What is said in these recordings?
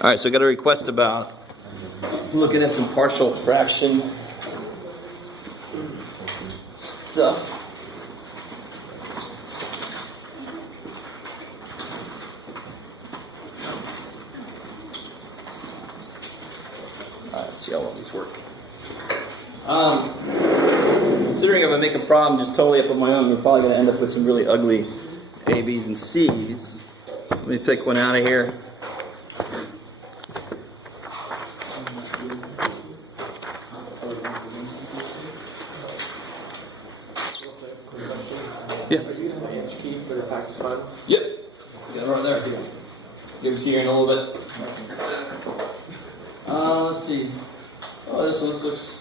All right, so I got a request about looking at some partial fraction stuff. All right, let's see how well these work. Considering if I make a problem just totally up on my own, we're probably going to end up with some really ugly A, B's, and C's. Let me pick one out of here. Yeah. Are you going to have key for the practice file? Yep. Got it right there. Give it to you in a little bit. Let's see. Oh, this one looks.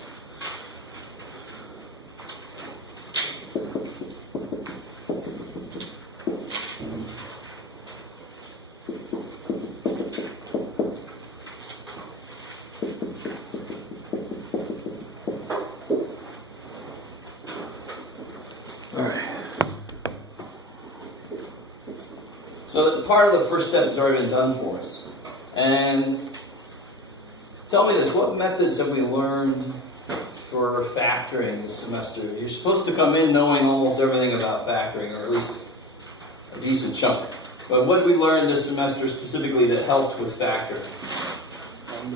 So part of the first step has already been done for us. And tell me this, what methods have we learned for factoring this semester? You're supposed to come in knowing almost everything about factoring, or at least a decent chunk. But what did we learn this semester specifically that helped with factoring? Long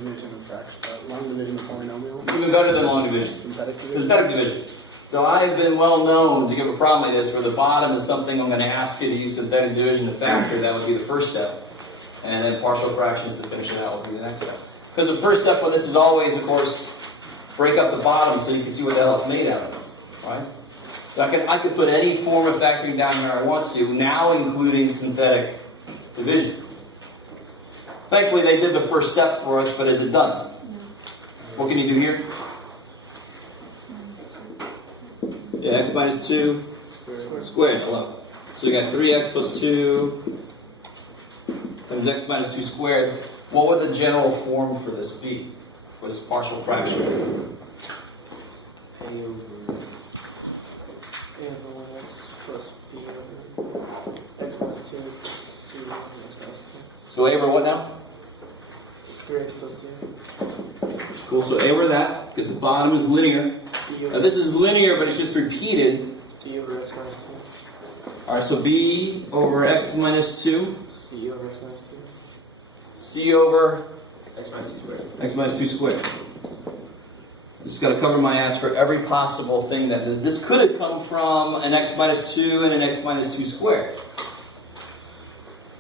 division of polynomials. It's even better than long division. Synthetic division. So I've been well known to give a problem like this where the bottom is something I'm going to ask you to use synthetic division to factor. That would be the first step. And then partial fractions to finish it out would be the next step. Because the first step on this is always, of course, break up the bottom so you can see what the hell it's made out of. Right? So I could put any form of factoring down there I want to, now including synthetic division. Thankfully, they did the first step for us, but is it done? What can you do here? Yeah, x minus 2 squared. Hello. So you got 3x plus 2 times x minus 2 squared. What would the general form for this be? For this partial fraction? A over 1x plus b over x minus 2 plus c over x minus 2. So a over what now? 3x plus 2. Cool, so a over that, because the bottom is linear. Now this is linear, but it's just repeated. D over x minus 2. Alright, so b over x minus 2. C over x minus 2. C over X minus 2 squared. x minus 2 squared. Just got to cover my ass for every possible thing that this could have come from an x minus 2 and an x minus 2 squared.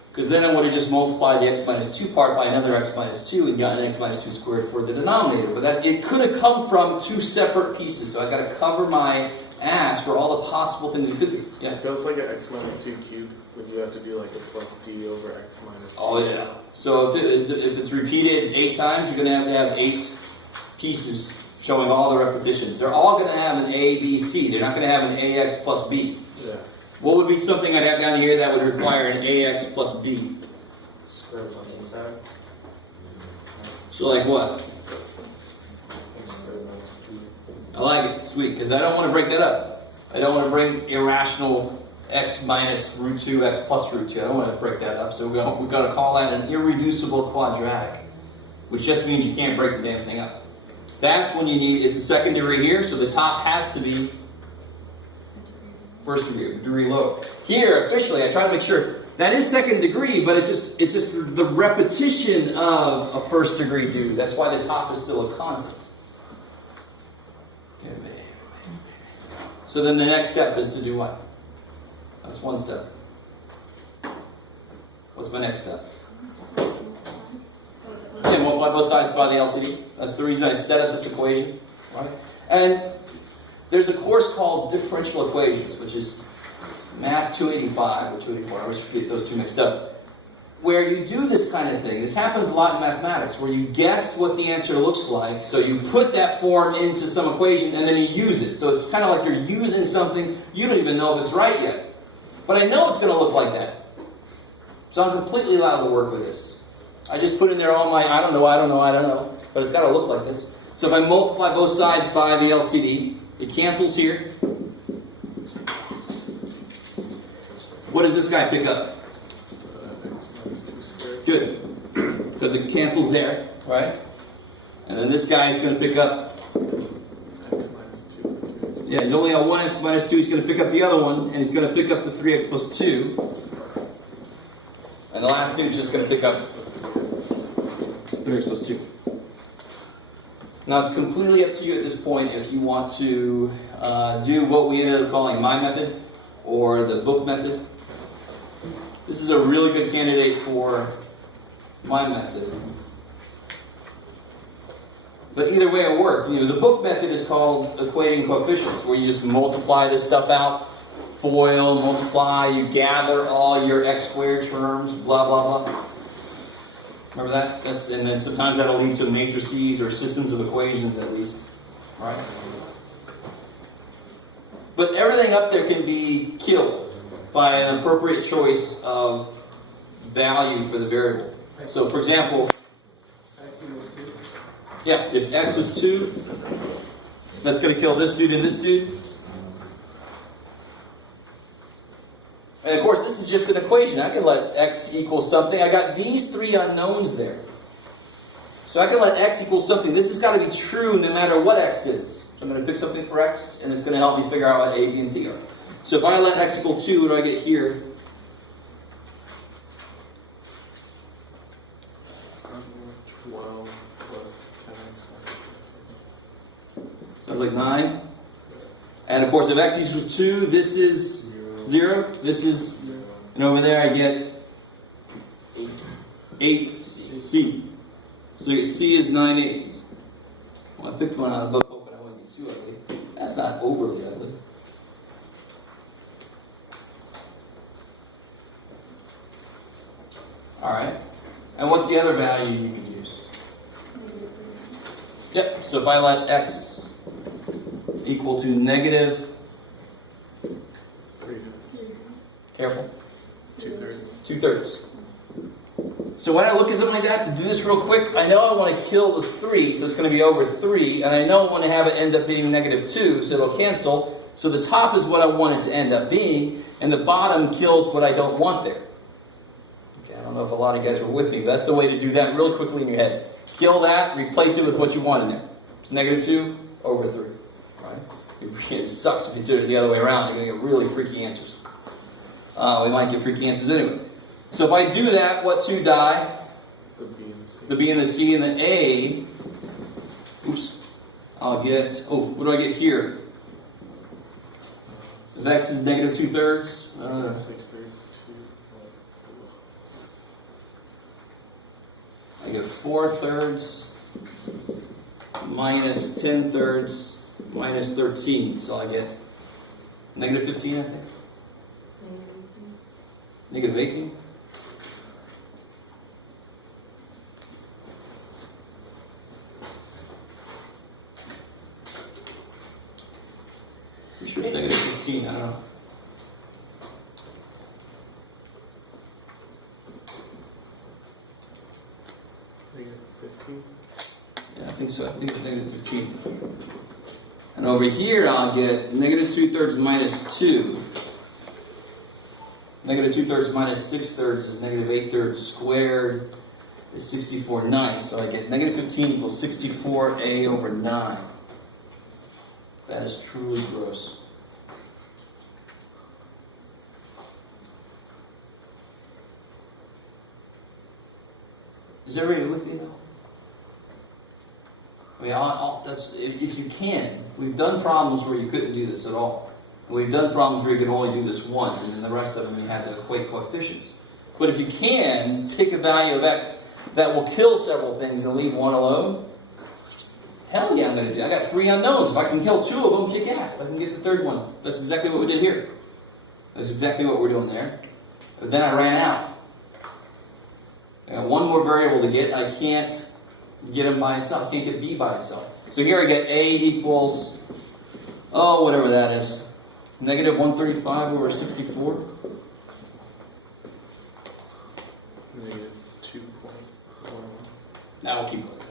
Because then I would have just multiplied the x minus 2 part by another x minus 2 and gotten x minus 2 squared for the denominator. But it could have come from two separate pieces. So I got to cover my ass for all the possible things it could be. Yeah. It feels like an x minus 2 cubed when you have to do like a plus d over x minus 2. Oh yeah. So if it's repeated 8 times, you're going to have 8 pieces showing all the repetitions. They're all going to have an a, b, c. They're not going to have an ax plus b. Yeah. What would be something I'd have down here that would require an ax plus b? Square root on the inside. So like what? X squared minus 2. I like it. Sweet. Because I don't want to break that up. I don't want to bring irrational x minus root 2, x plus root 2. I don't want to break that up. So we've got to call that an irreducible quadratic, which just means you can't break the damn thing up. That's when you need, it's a second degree here, so the top has to be first degree low. Here, officially, I try to make sure that is second degree, but it's just the repetition of a first degree dude. That's why the top is still a constant. So then the next step is to do what? That's one step. What's my next step? Yeah, multiply both sides by the LCD. That's the reason I set up this equation. Right? And there's a course called Differential Equations, which is Math 285 or 284. I always forget those two mixed up. Where you do this kind of thing. This happens a lot in mathematics, where you guess what the answer looks like, so you put that form into some equation, and then you use it. So it's kind of like you're using something, you don't even know if it's right yet. But I know it's going to look like that. So I'm completely allowed to work with this. I just put in there all my I don't know, but it's got to look like this. So if I multiply both sides by the LCD, it cancels here. What does this guy pick up? X minus 2 squared. Good. because it cancels there, right? And then this guy is going to pick up, X minus 2 for 3x. yeah, he's only on 1x minus 2, he's going to pick up the other one, and he's going to pick up the 3x plus 2. And the last dude's just going to pick up 3x plus 2. Now it's completely up to you at this point if you want to do what we ended up calling my method or the book method. This is a really good candidate for my method. But either way it worked. You know, the book method is called equating coefficients, where you just multiply this stuff out, FOIL, multiply, you gather all your x squared terms, blah, blah, blah. Remember that? And then sometimes that'll lead to matrices or systems of equations at least. Right? But everything up there can be killed by an appropriate choice of value for the variable. So for example, yeah, if x is 2, that's going to kill this dude and this dude. And of course, this is just an equation. I can let x equal something. I got these 3 unknowns there. So I can let x equal something. This has got to be true no matter what x is. So I'm going to pick something for x, and it's going to help me figure out what a, b, and c are. So if I let x equal 2, what do I get here? 12 plus 10x minus 13. Sounds like 9. And of course, if x equals 2, this is 0. This is, and over there I get 8 c. So you get c is 9/8. Well, I picked one out of the book hoping I wouldn't get too ugly. That's not overly ugly. Alright. And what's the other value you can use? Yep. So if I let x equal to negative, careful, 2/3. 2/3. So when I look at something like that, to do this real quick, I know I want to kill the 3, so it's going to be over 3, and I know I want to have it end up being negative 2, so it'll cancel. So the top is what I want it to end up being, and the bottom kills what I don't want there. Okay, I don't know if a lot of you guys were with me, but that's the way to do that real quickly in your head. Kill that, replace it with what you want in there. It's negative 2 over 3. Right? It sucks if you do it the other way around. You're going to get really freaky answers. We might get freaky answers anyway. So if I do that, what 2 die? The B and the C. The B and the C and the A. Oops. I'll get, what do I get here? If x is negative 2/3. 6/3, 2. I get 4/3 minus 10/3 minus 13. So I get negative 15, I think. Negative 18. Pretty sure it's negative 15, I don't know. Negative 15. Yeah, I think so. I think it's negative 15. And over here, I'll get negative 2/3 minus 2. Negative 2/3 minus 6/3 is negative 8/3 squared is 64/9. So I get negative 15 equals 64a over 9. That is truly gross. Is everybody with me though? I mean, that's if you can. We've done problems where you couldn't do this at all. And we've done problems where you can only do this once, and then the rest of them you had to equate coefficients. But if you can, pick a value of x that will kill several things and leave one alone, hell yeah, I'm going to do it. I got 3 unknowns. If I can kill 2 of them, kick ass. I can get the 3rd one. That's exactly what we did here. That's exactly what we're doing there. But then I ran out. I got one more variable to get. I can't get them by itself. I can't get b by itself. So here I get a equals, whatever that is. Negative 135 over 64. Negative 2.11. Now we'll keep going.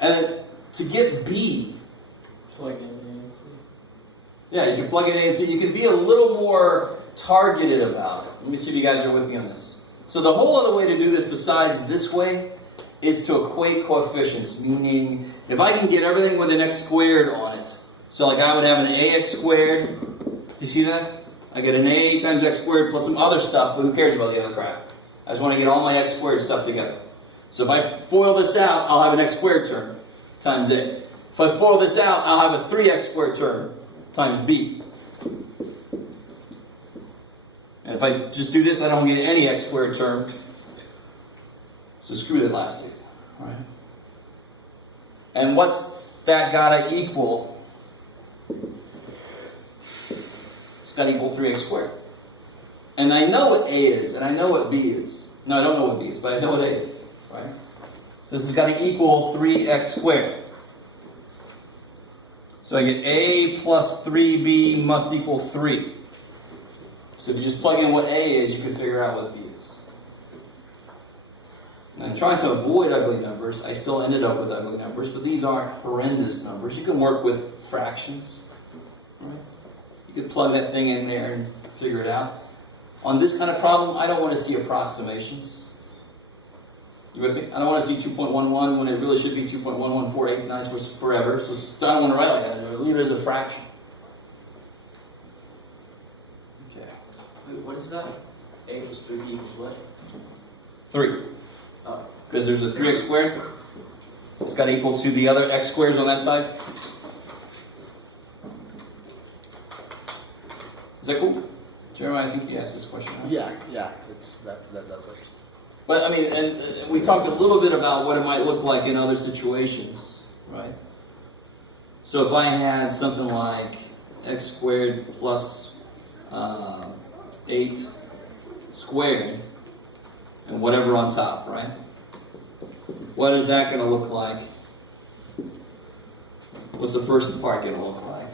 And to get b, Plug in A and C. yeah, you can plug in A and C. You can be a little more targeted about it. Let me see if you guys are with me on this. So the whole other way to do this besides this way is to equate coefficients, meaning if I can get everything with an x squared on it, so like I would have an ax squared, do you see that? I get an a times x squared plus some other stuff, but who cares about the other crap? I just want to get all my x squared stuff together. So if I FOIL this out, I'll have an x squared term times a. If I FOIL this out, I'll have a 3x squared term times b. And if I just do this, I don't get any x squared term. So screw that last thing. All right? And what's that gotta equal? It's gotta equal 3x squared. And I know what a is, and I know what b is. No, I don't know what b is, but I know what a is. Right? So this has got to equal 3x squared. So I get a plus 3b must equal 3. So if you just plug in what a is, you can figure out what b is. And I'm trying to avoid ugly numbers. I still ended up with ugly numbers, but these aren't horrendous numbers. You can work with fractions. Right? You could plug that thing in there and figure it out. On this kind of problem, I don't want to see approximations. You with me? I don't want to see 2.11 when it really should be 2.1148 forever. So I don't want to write like that. Leave it as a fraction. Okay. Wait, what is that? A plus 3b equals what? 3. Oh. Because there's a 3x squared. It's got to equal to the other x squares on that side. Is that cool? Jeremiah, I think you asked this question. Right? Yeah, that does it. But I mean, and we talked a little bit about what it might look like in other situations, right? So if I had something like x squared plus 8 squared and whatever on top, right? What is that going to look like? What's the first part going to look like?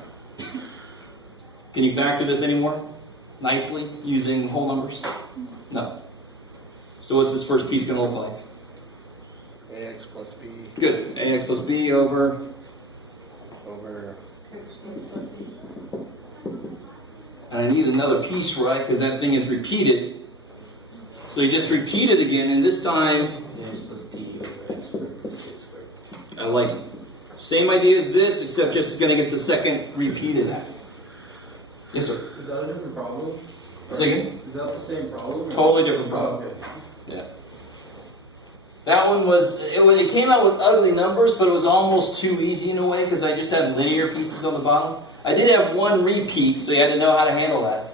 Can you factor this anymore? Nicely, using whole numbers? No. So what's this first piece going to look like? Ax plus b. Good. Ax plus b over X plus b. And I need another piece, right? Because that thing is repeated. So you just repeat it again, and this time... X plus d over x squared plus 6 squared. I like it. Same idea as this, except just going to get the second repeat of that. Yes, sir? Is that a different problem? Say again? Is that the same problem? Totally different problem. Okay. Yeah. That one it came out with ugly numbers, but it was almost too easy in a way because I just had linear pieces on the bottom. I did have one repeat, so you had to know how to handle that.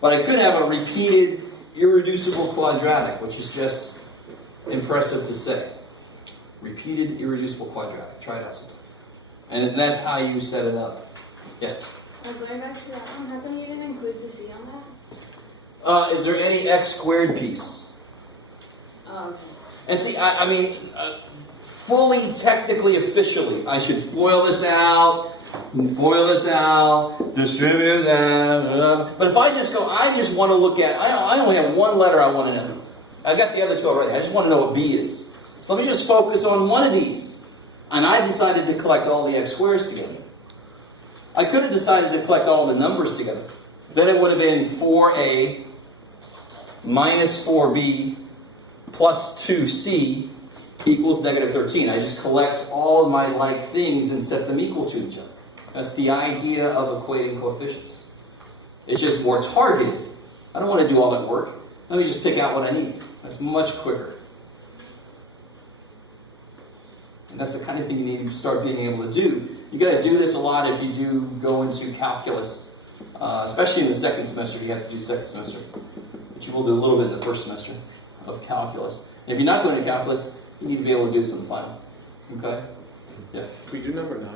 But I could have a repeated irreducible quadratic, which is just impressive to say. Repeated irreducible quadratic. Try it out sometime. And that's how you set it up. Yeah. Going back to that one, how come you didn't include the c on that? Is there any x squared piece? Okay. And see, I mean, fully, technically, officially, I should FOIL this out, distribute that. But if I just go, I just want to look at, I only have one letter I want to know. I got the other two already. I just want to know what b is. So let me just focus on one of these. And I decided to collect all the x squares together. I could have decided to collect all the numbers together. Then it would have been 4a minus 4b plus 2c equals negative 13. I just collect all of my like things and set them equal to each other. That's the idea of equating coefficients. It's just more targeted. I don't want to do all that work. Let me just pick out what I need. That's much quicker. And that's the kind of thing you need to start being able to do. You got to do this a lot if you do go into calculus, especially in the second semester. You have to do second semester, but you will do a little bit in the first semester of calculus. And if you're not going to calculus, you need to be able to do some final. Okay? Yeah. Can we do number 9?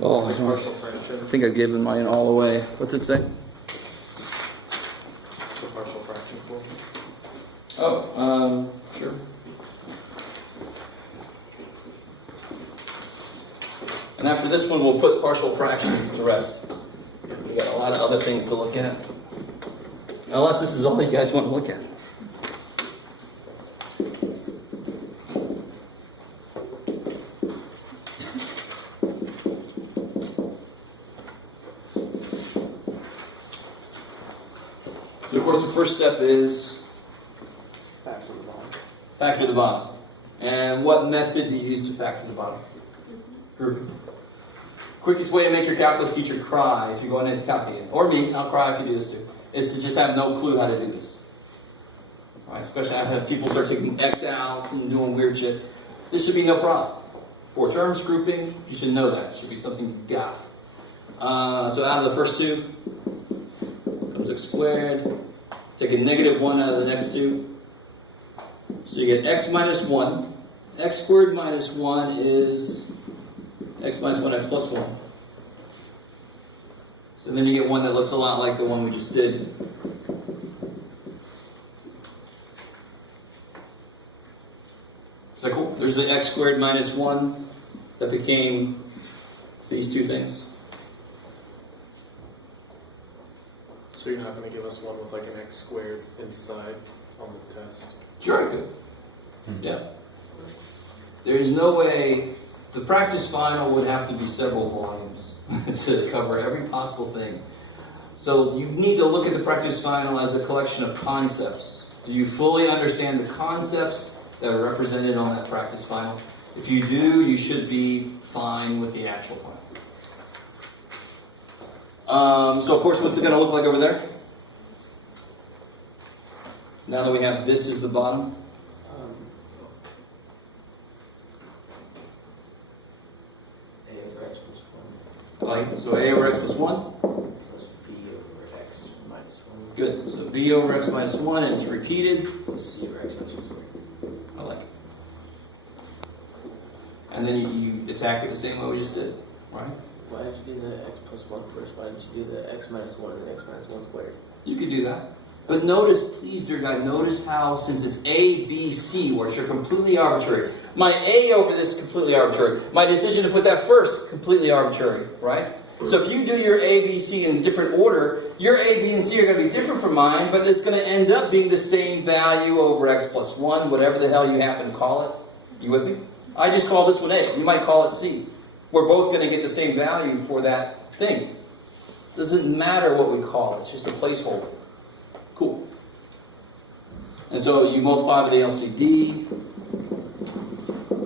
Oh, Like partial fraction. I think I gave mine all away. What's it say? The partial fraction form. Oh, sure. And after this one, we'll put partial fractions to rest. We got a lot of other things to look at. Unless this is all you guys want to look at. course, the first step is Back to the bottom. factor the bottom. And what method do you use to factor the bottom? Grouping. Quickest way to make your calculus teacher cry if you go into the calculator, or me, I'll cry if you do this too, is to just have no clue how to do this. Right? Especially I have people start taking X out and doing weird shit. This should be no problem. 4 terms grouping, you should know that. It should be something you got. So out of the first two, comes x squared. Take a negative 1 out of the next two. So you get x minus 1. X squared minus 1 is x minus 1, x plus 1. So then you get one that looks a lot like the one we just did. Is that cool? There's the x squared minus 1 that became these two things. So you're not going to give us one with like an x squared inside on the test? Sure, I could. Yeah. There's no way. The practice final would have to be several volumes to cover every possible thing. So you need to look at the practice final as a collection of concepts. Do you fully understand the concepts that are represented on that practice final? If you do, you should be fine with the actual final. So of course, what's it going to look like over there? Now that we have this as the bottom. A over x plus 1 Like, so a over x plus 1. plus b over x minus 1 Good. So b over x minus 1, and it's repeated. plus c over x minus 1 squared. I like it. And then you attack it the same way we just did, right? Why did you do the x plus 1 first? Why didn't you do the x minus 1 and x minus 1 squared? You could do that. But notice, please, dear guy, notice how, since it's A, B, C, which are completely arbitrary, my A over this is completely arbitrary. My decision to put that first, completely arbitrary, right? So if you do your A, B, C in different order, your A, B, and C are going to be different from mine, but it's going to end up being the same value over x plus 1, whatever the hell you happen to call it. You with me? I just call this one A. You might call it C. We're both going to get the same value for that thing. Doesn't matter what we call it. It's just a placeholder. Cool. And so you multiply by the LCD.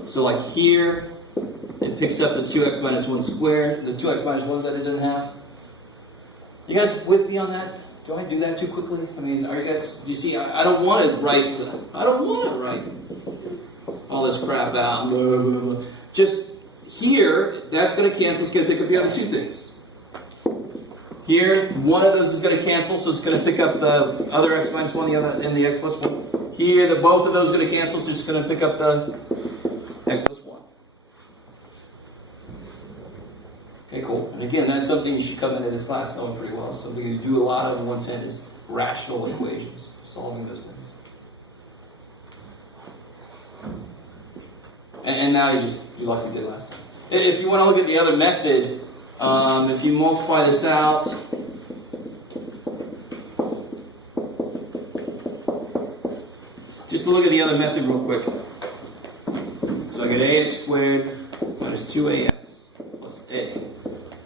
So like here, it picks up the 2x minus 1 squared, the 2x minus 1s that it didn't have. You guys with me on that? Do I do that too quickly? I mean, are you guys, you see, I don't want to write all this crap out. Blah, blah, blah. Just here, that's going to cancel. It's going to pick up the other two things. Here, one of those is going to cancel, so it's going to pick up the other x minus 1 and the x plus 1. Here, both of those are going to cancel, so it's going to pick up the x plus 1. Okay, cool. And again, that's something you should come into this class knowing pretty well. Something you do a lot of in 110 is rational equations, solving those things. And now you like you did last time. If you want to look at the other method, if you multiply this out, just look at the other method real quick. So I get ax squared minus 2ax plus a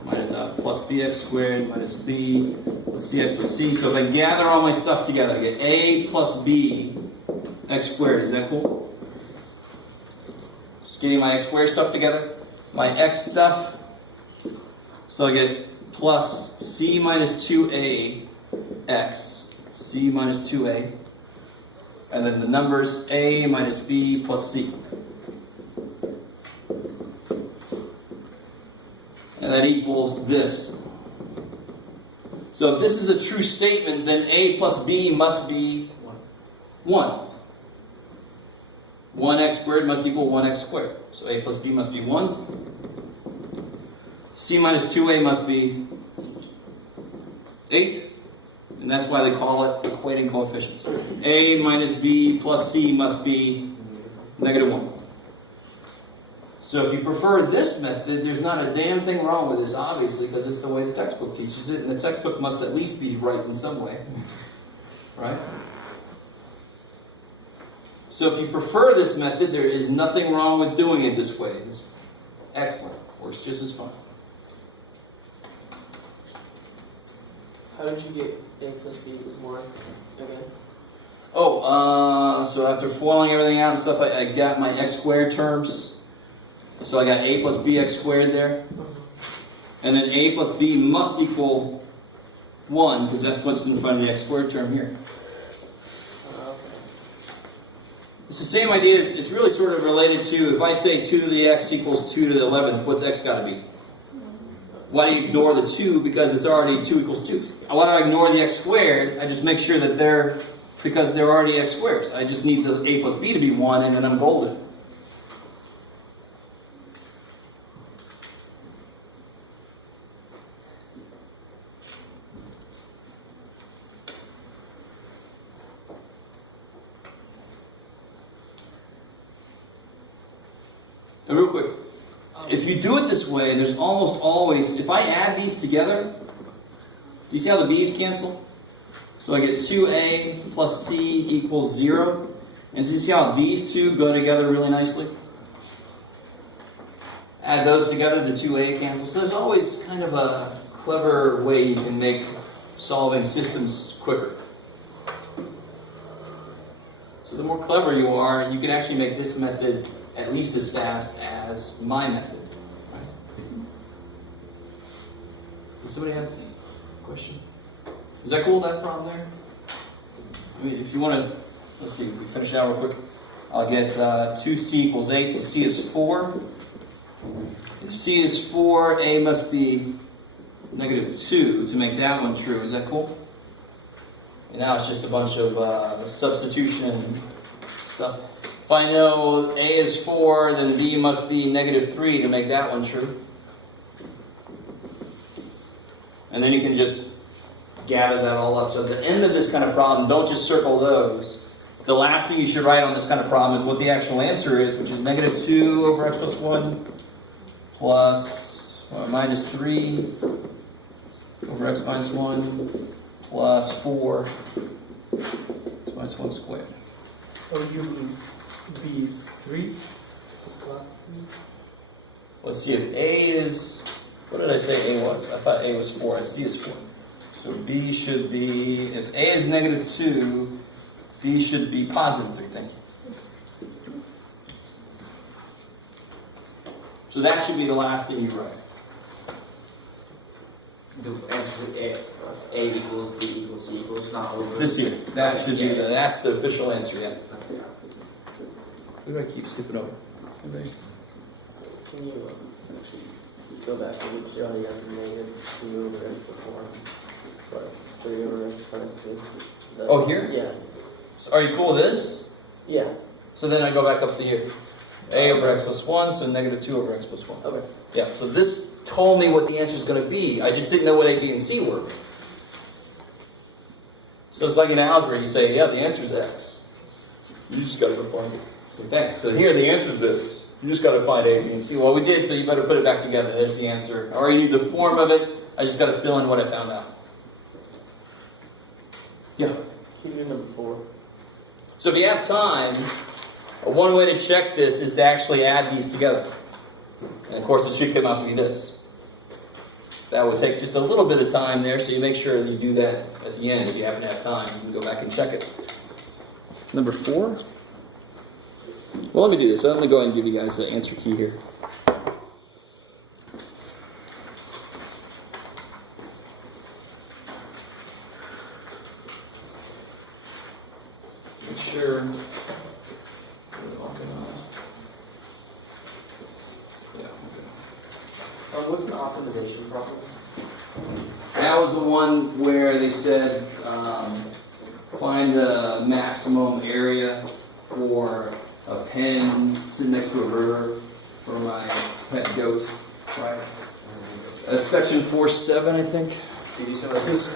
minus plus bx squared minus b plus cx plus c. So if I gather all my stuff together, I get a plus b x squared. Is that cool? Just getting my x squared stuff together. My x stuff. So I get plus c minus 2a x, c minus 2a, and then the numbers a minus b plus c. And that equals this. So if this is a true statement, then a plus b must be 1. 1x squared must equal 1x squared. So a plus b must be 1. C minus 2a must be 8. And that's why they call it equating coefficients. A minus b plus c must be negative 1. So if you prefer this method, there's not a damn thing wrong with this, obviously, because it's the way the textbook teaches it, and the textbook must at least be right in some way. Right? So if you prefer this method, there is nothing wrong with doing it this way. It's excellent. Works just as fine. How did you get a plus b equals 1 again? Oh, so after foiling everything out and stuff, I got my x squared terms. So I got a plus bx squared there. And then a plus b must equal 1, because that's what's in front of the x squared term here. Okay. It's the same idea. It's really sort of related to, if I say 2 to the x equals 2 to the 11th, what's x got to be? Why do you ignore the 2? Because it's already 2 equals 2. Why do I ignore the x squared? I just make sure that because they're already x squares. I just need the a plus b to be 1, and then I'm golden. And real quick, if you do it this way, there's almost always, if I add these together, do you see how the b's cancel? So I get 2a plus c equals 0. And do you see how these two go together really nicely? Add those together, the 2a cancels. So there's always kind of a clever way you can make solving systems quicker. So the more clever you are, you can actually make this method at least as fast as my method. Right? Does somebody have a question? Is that cool, that problem there? I mean, if you want to, let's see, if we finish out real quick, I'll get 2c equals 8, so c is 4. If c is 4, a must be negative 2 to make that one true. Is that cool? And now it's just a bunch of substitution stuff. If I know a is 4, then b must be negative 3 to make that one true. And then you can just gather that all up. So at the end of this kind of problem, don't just circle those. The last thing you should write on this kind of problem is what the actual answer is, which is negative 2 over x plus 1 plus minus 3 over x minus 1 plus 4 x minus 1 squared. Oh, you mean b is 3 plus 3? Let's see if a is, what did I say a was? I thought a was 4, c is 4. So b should be, if a is negative 2, b should be positive 3, thank you. So that should be the last thing you write. The answer a equals b equals c equals not over. This here, that should be, that's the official answer, yeah. Who do I keep skipping over? Anybody? Can you actually go back and see how you have negative 2 over x plus 1 plus 3 over x minus 2? Oh, here? Yeah. So are you cool with this? Yeah. So then I go back up to here. A over x plus 1, so negative 2 over x plus 1. Okay. Yeah, so this told me what the answer is going to be. I just didn't know what A, B, and C were. So it's like in algebra, you say, yeah, the answer is X. You just got to go find it. So thanks. So here, the answer is this. You just got to find A, B, and C. Well, we did, so you better put it back together. There's the answer. I already knew the form of it. I just got to fill in what I found out. Yeah. Can you do number 4? So if you have time, one way to check this is to actually add these together. And of course, it should come out to be this. That would take just a little bit of time there, so you make sure that you do that at the end. If you happen to have time, you can go back and check it. Number 4? Well, let me do this. Let me go ahead and give you guys the answer key here. Make sure. What's an optimization problem? That was the one where they said find the maximum area for a pen sitting next to a river for my pet goat. Right? That's section 4.7, I think. Did you say like this?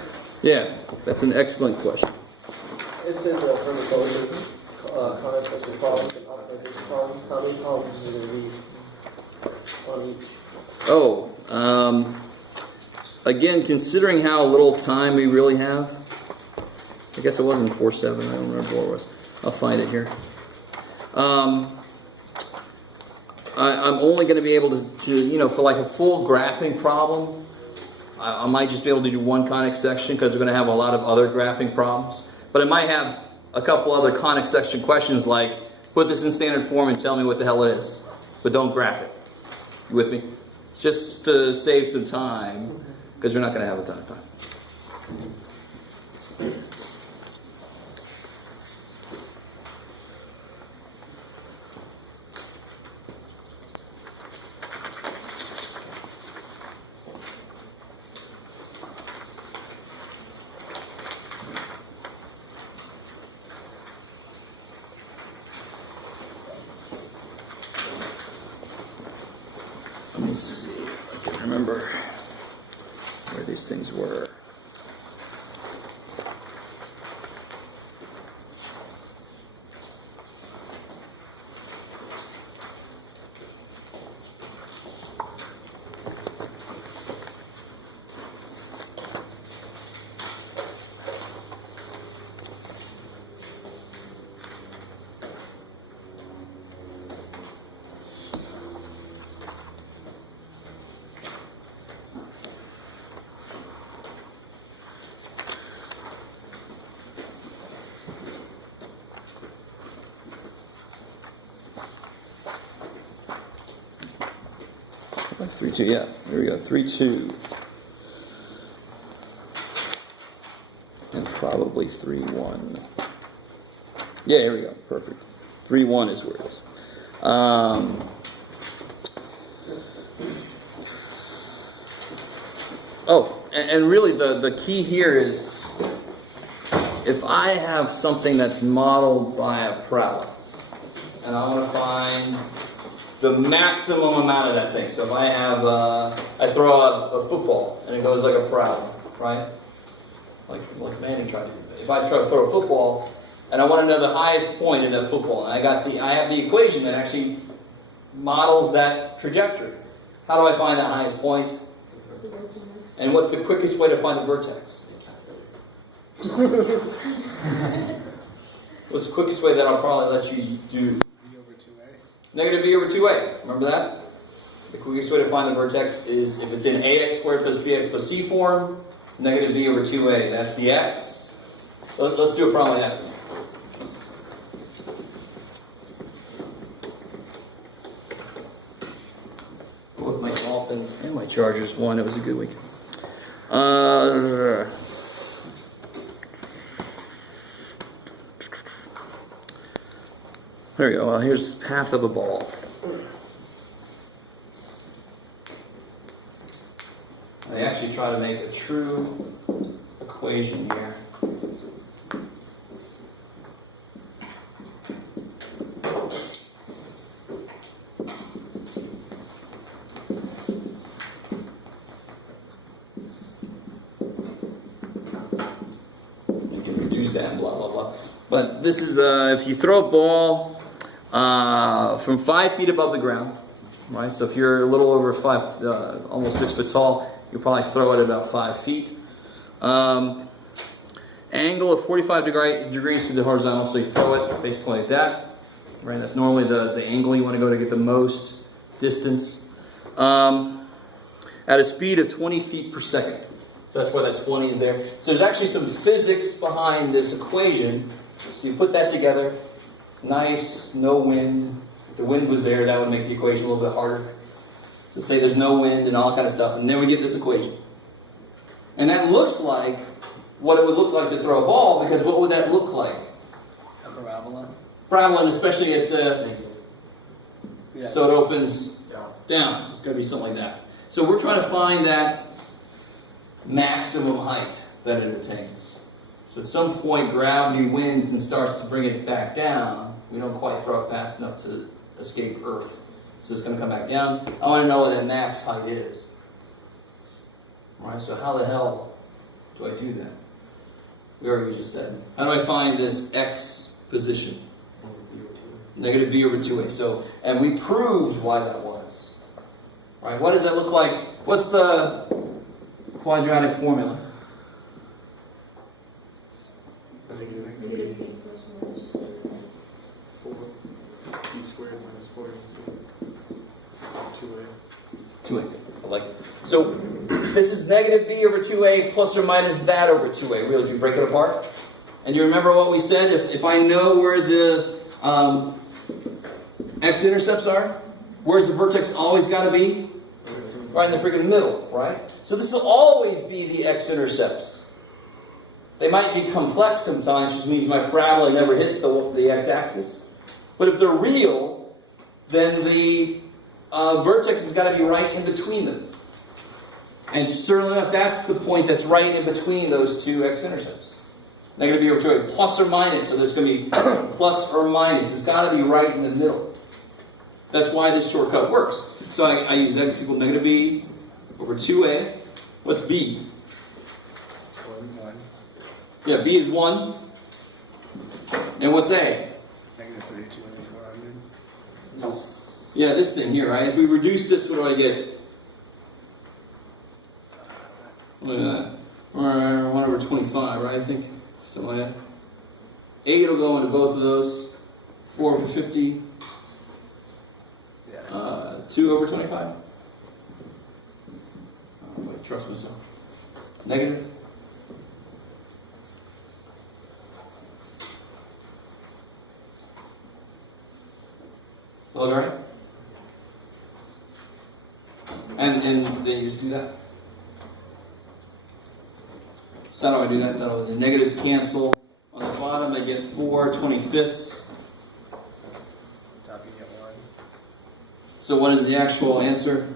Yeah, that's an excellent question. It's in the permutations, comments versus problems and optimization problems. How many problems are going to be on each? Oh, again, considering how little time we really have, I guess it wasn't 4.7, I don't remember what it was. I'll find it here. I'm only going to be able to, for like a full graphing problem, I might just be able to do one conic section because we're going to have a lot of other graphing problems. But I might have a couple other conic section questions like, put this in standard form and tell me what the hell it is. But don't graph it. You with me? Just to save some time, because we're not going to have a ton of time. Let me see if I can remember where these things were. Like 3, 2, yeah. Here we go. 3, 2. And probably 3, 1. Yeah, here we go. Perfect. 3, 1 is where it is. And really the key here is if I have something that's modeled by a parabola, and I want to find the maximum amount of that thing. So if I have, I throw a football and it goes like a parabola, right? Like Manning tried to do that. If I try to throw a football and I want to know the highest point in that football, and I have the equation that actually models that trajectory. How do I find that highest point? And what's the quickest way to find the vertex? What's the quickest way that I'll probably let you do? Negative b over 2a. Remember that? The quickest way to find the vertex is if it's in ax squared plus bx plus c form, negative b over 2a. That's the x. Let's do a problem like that. Both my Dolphins and my Chargers won. It was a good week. There we go. Well, here's half of a ball. I actually try to make a true equation here. You can reduce that and blah, blah, blah. But this is, if you throw a ball from 5 feet above the ground, right? So if you're a little over almost 6 foot tall, you'll probably throw it about 5 feet. Angle of 45 degrees to the horizontal, so you throw it basically like that, right? That's normally the angle you want to go to get the most distance. At a speed of 20 feet per second. So that's why that 20 is there. So there's actually some physics behind this equation. So you put that together. Nice, no wind. If the wind was there, that would make the equation a little bit harder. So say there's no wind and all that kind of stuff, and then we get this equation. And that looks like what it would look like to throw a ball, because what would that look like? A parabola. Parabola, and especially it's Yeah. so it opens down. So it's going to be something like that. So we're trying to find that maximum height that it attains. So at some point, gravity wins and starts to bring it back down. We don't quite throw it fast enough to escape Earth. So it's going to come back down. I want to know what that max height is. All right, so how the hell do I do that? We already just said. How do I find this x position? Negative b over 2a. So, and we proved why that was. Right? What does that look like? What's the quadratic formula? Negative b plus 1 is 4. B squared minus 4ac. 2a. 2a. I like it. So this is negative b over 2a plus or minus that over 2a, really, if you break it apart. And you remember what we said? If I know where the x-intercepts are, where's the vertex always got to be? Right in the freaking middle, right? So this will always be the x-intercepts. They might be complex sometimes, which means my parabola never hits the x-axis. But if they're real, then the vertex has got to be right in between them. And certainly enough, that's the point that's right in between those two x-intercepts. Negative b over 2a, plus or minus, so there's going to be plus or minus. It's got to be right in the middle. That's why this shortcut works. So I use x equal negative b over 2a. What's b? 1. Yeah, b is 1. And what's a? Negative 32 under 400. No. Yeah, this thing here, right? If we reduce this, what do I get? Look at that. 1 over 25, right? I think. Something like that. 8 will go into both of those. 4 over 50. 2 over 25. I don't know if I trust myself. Negative. Is that all right? And then you just do that. So how do I do that? The negatives cancel. On the bottom, I get 4 25ths. Top you get 1. So what is the actual answer?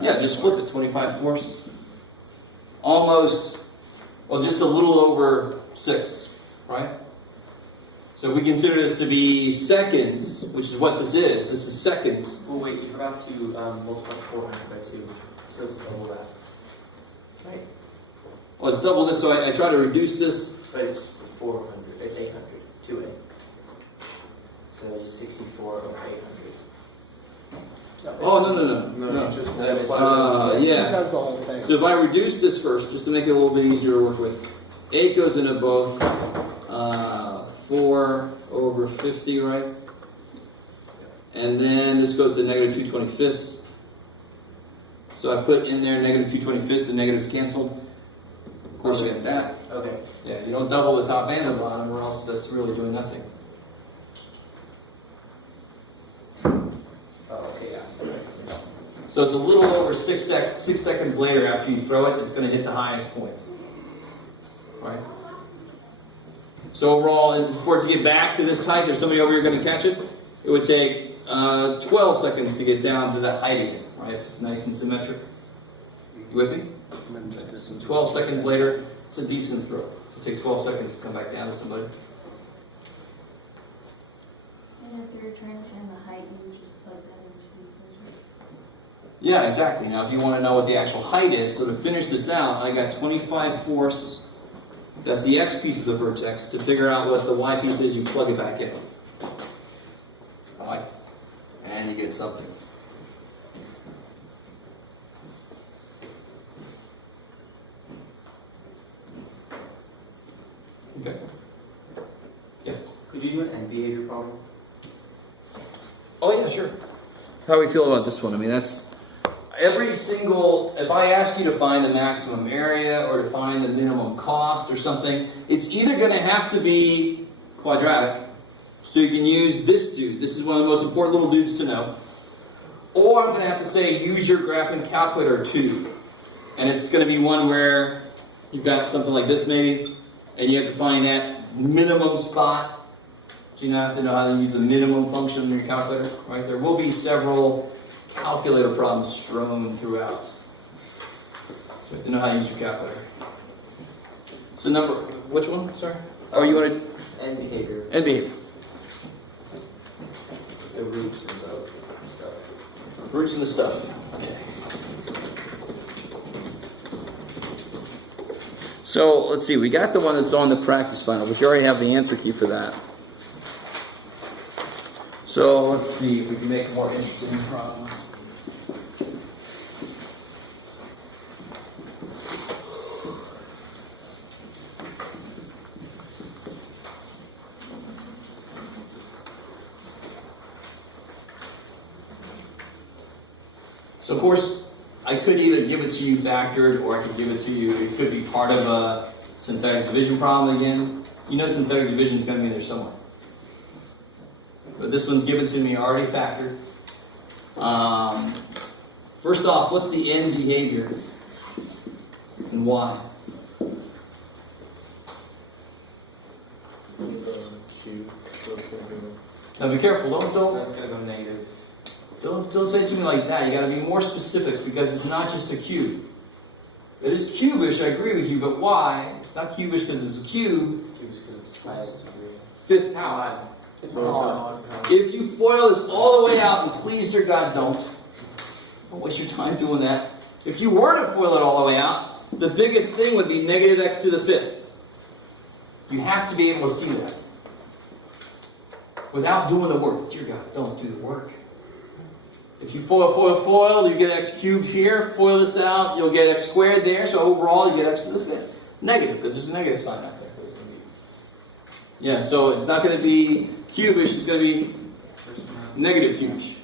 Yeah, just flip it. 25 fourths. Almost, well, just a little over 6, right? So if we consider this to be seconds, which is what this is seconds. Well, wait, you forgot to multiply 400 by 2, so it's double that. Right? Well, it's double this, so I try to reduce this. But it's 400, it's 800, 2a. So it's 64 over 800. Oh, no. Just Yeah. Sometimes the whole thing. So if I reduce this first, just to make it a little bit easier to work with, 8 goes into both. 4 over 50, right? And then this goes to negative 2 25ths. So I put in there negative 2 25ths, the negatives canceled. Of course, I get that. Okay. Yeah, you don't double the top and the bottom, or else that's really doing nothing. Oh, okay, yeah. So it's a little over 6 seconds later after you throw it, it's going to hit the highest point. Right? So overall, for it to get back to this height, there's somebody over here going to catch it. It would take 12 seconds to get down to that height again, right? If it's nice and symmetric. You with me? And then just distance. 12 seconds later, it's a decent throw. It'll take 12 seconds to come back down to somebody. And if you're trying to find the height, you would just plug that into the equation. Yeah, exactly. Now, if you want to know what the actual height is, so to finish this out, I got 25 fourths. That's the x piece of the vertex. To figure out what the y piece is, you plug it back in. All right. And you get something. Okay. Yeah. Could you do an end behavior problem? Oh, yeah, sure. How do we feel about this one? I mean, that's every single, if I ask you to find the maximum area or to find the minimum cost or something, it's either going to have to be quadratic, so you can use this dude. This is one of the most important little dudes to know. Or I'm going to have to say, use your graphing calculator too. And it's going to be one where you've got something like this maybe, and you have to find that minimum spot. So you have to know how to use the minimum function in your calculator, right? There will be several calculator problems strewn throughout. So you have to know how to use your calculator. So which one? Sorry? Oh, you want to? End behavior. End behavior. The roots and the stuff. Roots and the stuff. Okay. So let's see. We got the one that's on the practice final, but you already have the answer key for that. So let's see if we can make more interesting problems. So of course, I I could either give it to you factored, or I could give it to you, it could be part of a synthetic division problem again. You know synthetic division is going to be in there somewhere. But this one's given to me already factored. First off, what's the end behavior? And why? Cube, so it's gonna go. Now be careful, That's gonna go negative. don't say it to me like that. You gotta be more specific, because it's not just a cube. It is cubish, I agree with you, but why? It's not cubish because it's a cube. Cube is because it's highest degree. Fifth power. So it's odd. If you FOIL this all the way out, and please, dear God, don't waste your time doing that. If you were to FOIL it all the way out, the biggest thing would be negative x to the fifth. You have to be able to see that without doing the work. Dear God, don't do the work. If you FOIL, you get x cubed here. FOIL this out, you'll get x squared there. So overall, you get x to the fifth. Negative, because there's a negative sign out there. So it's going to be, yeah, so it's not going to be cubish, it's going to be negative cubish.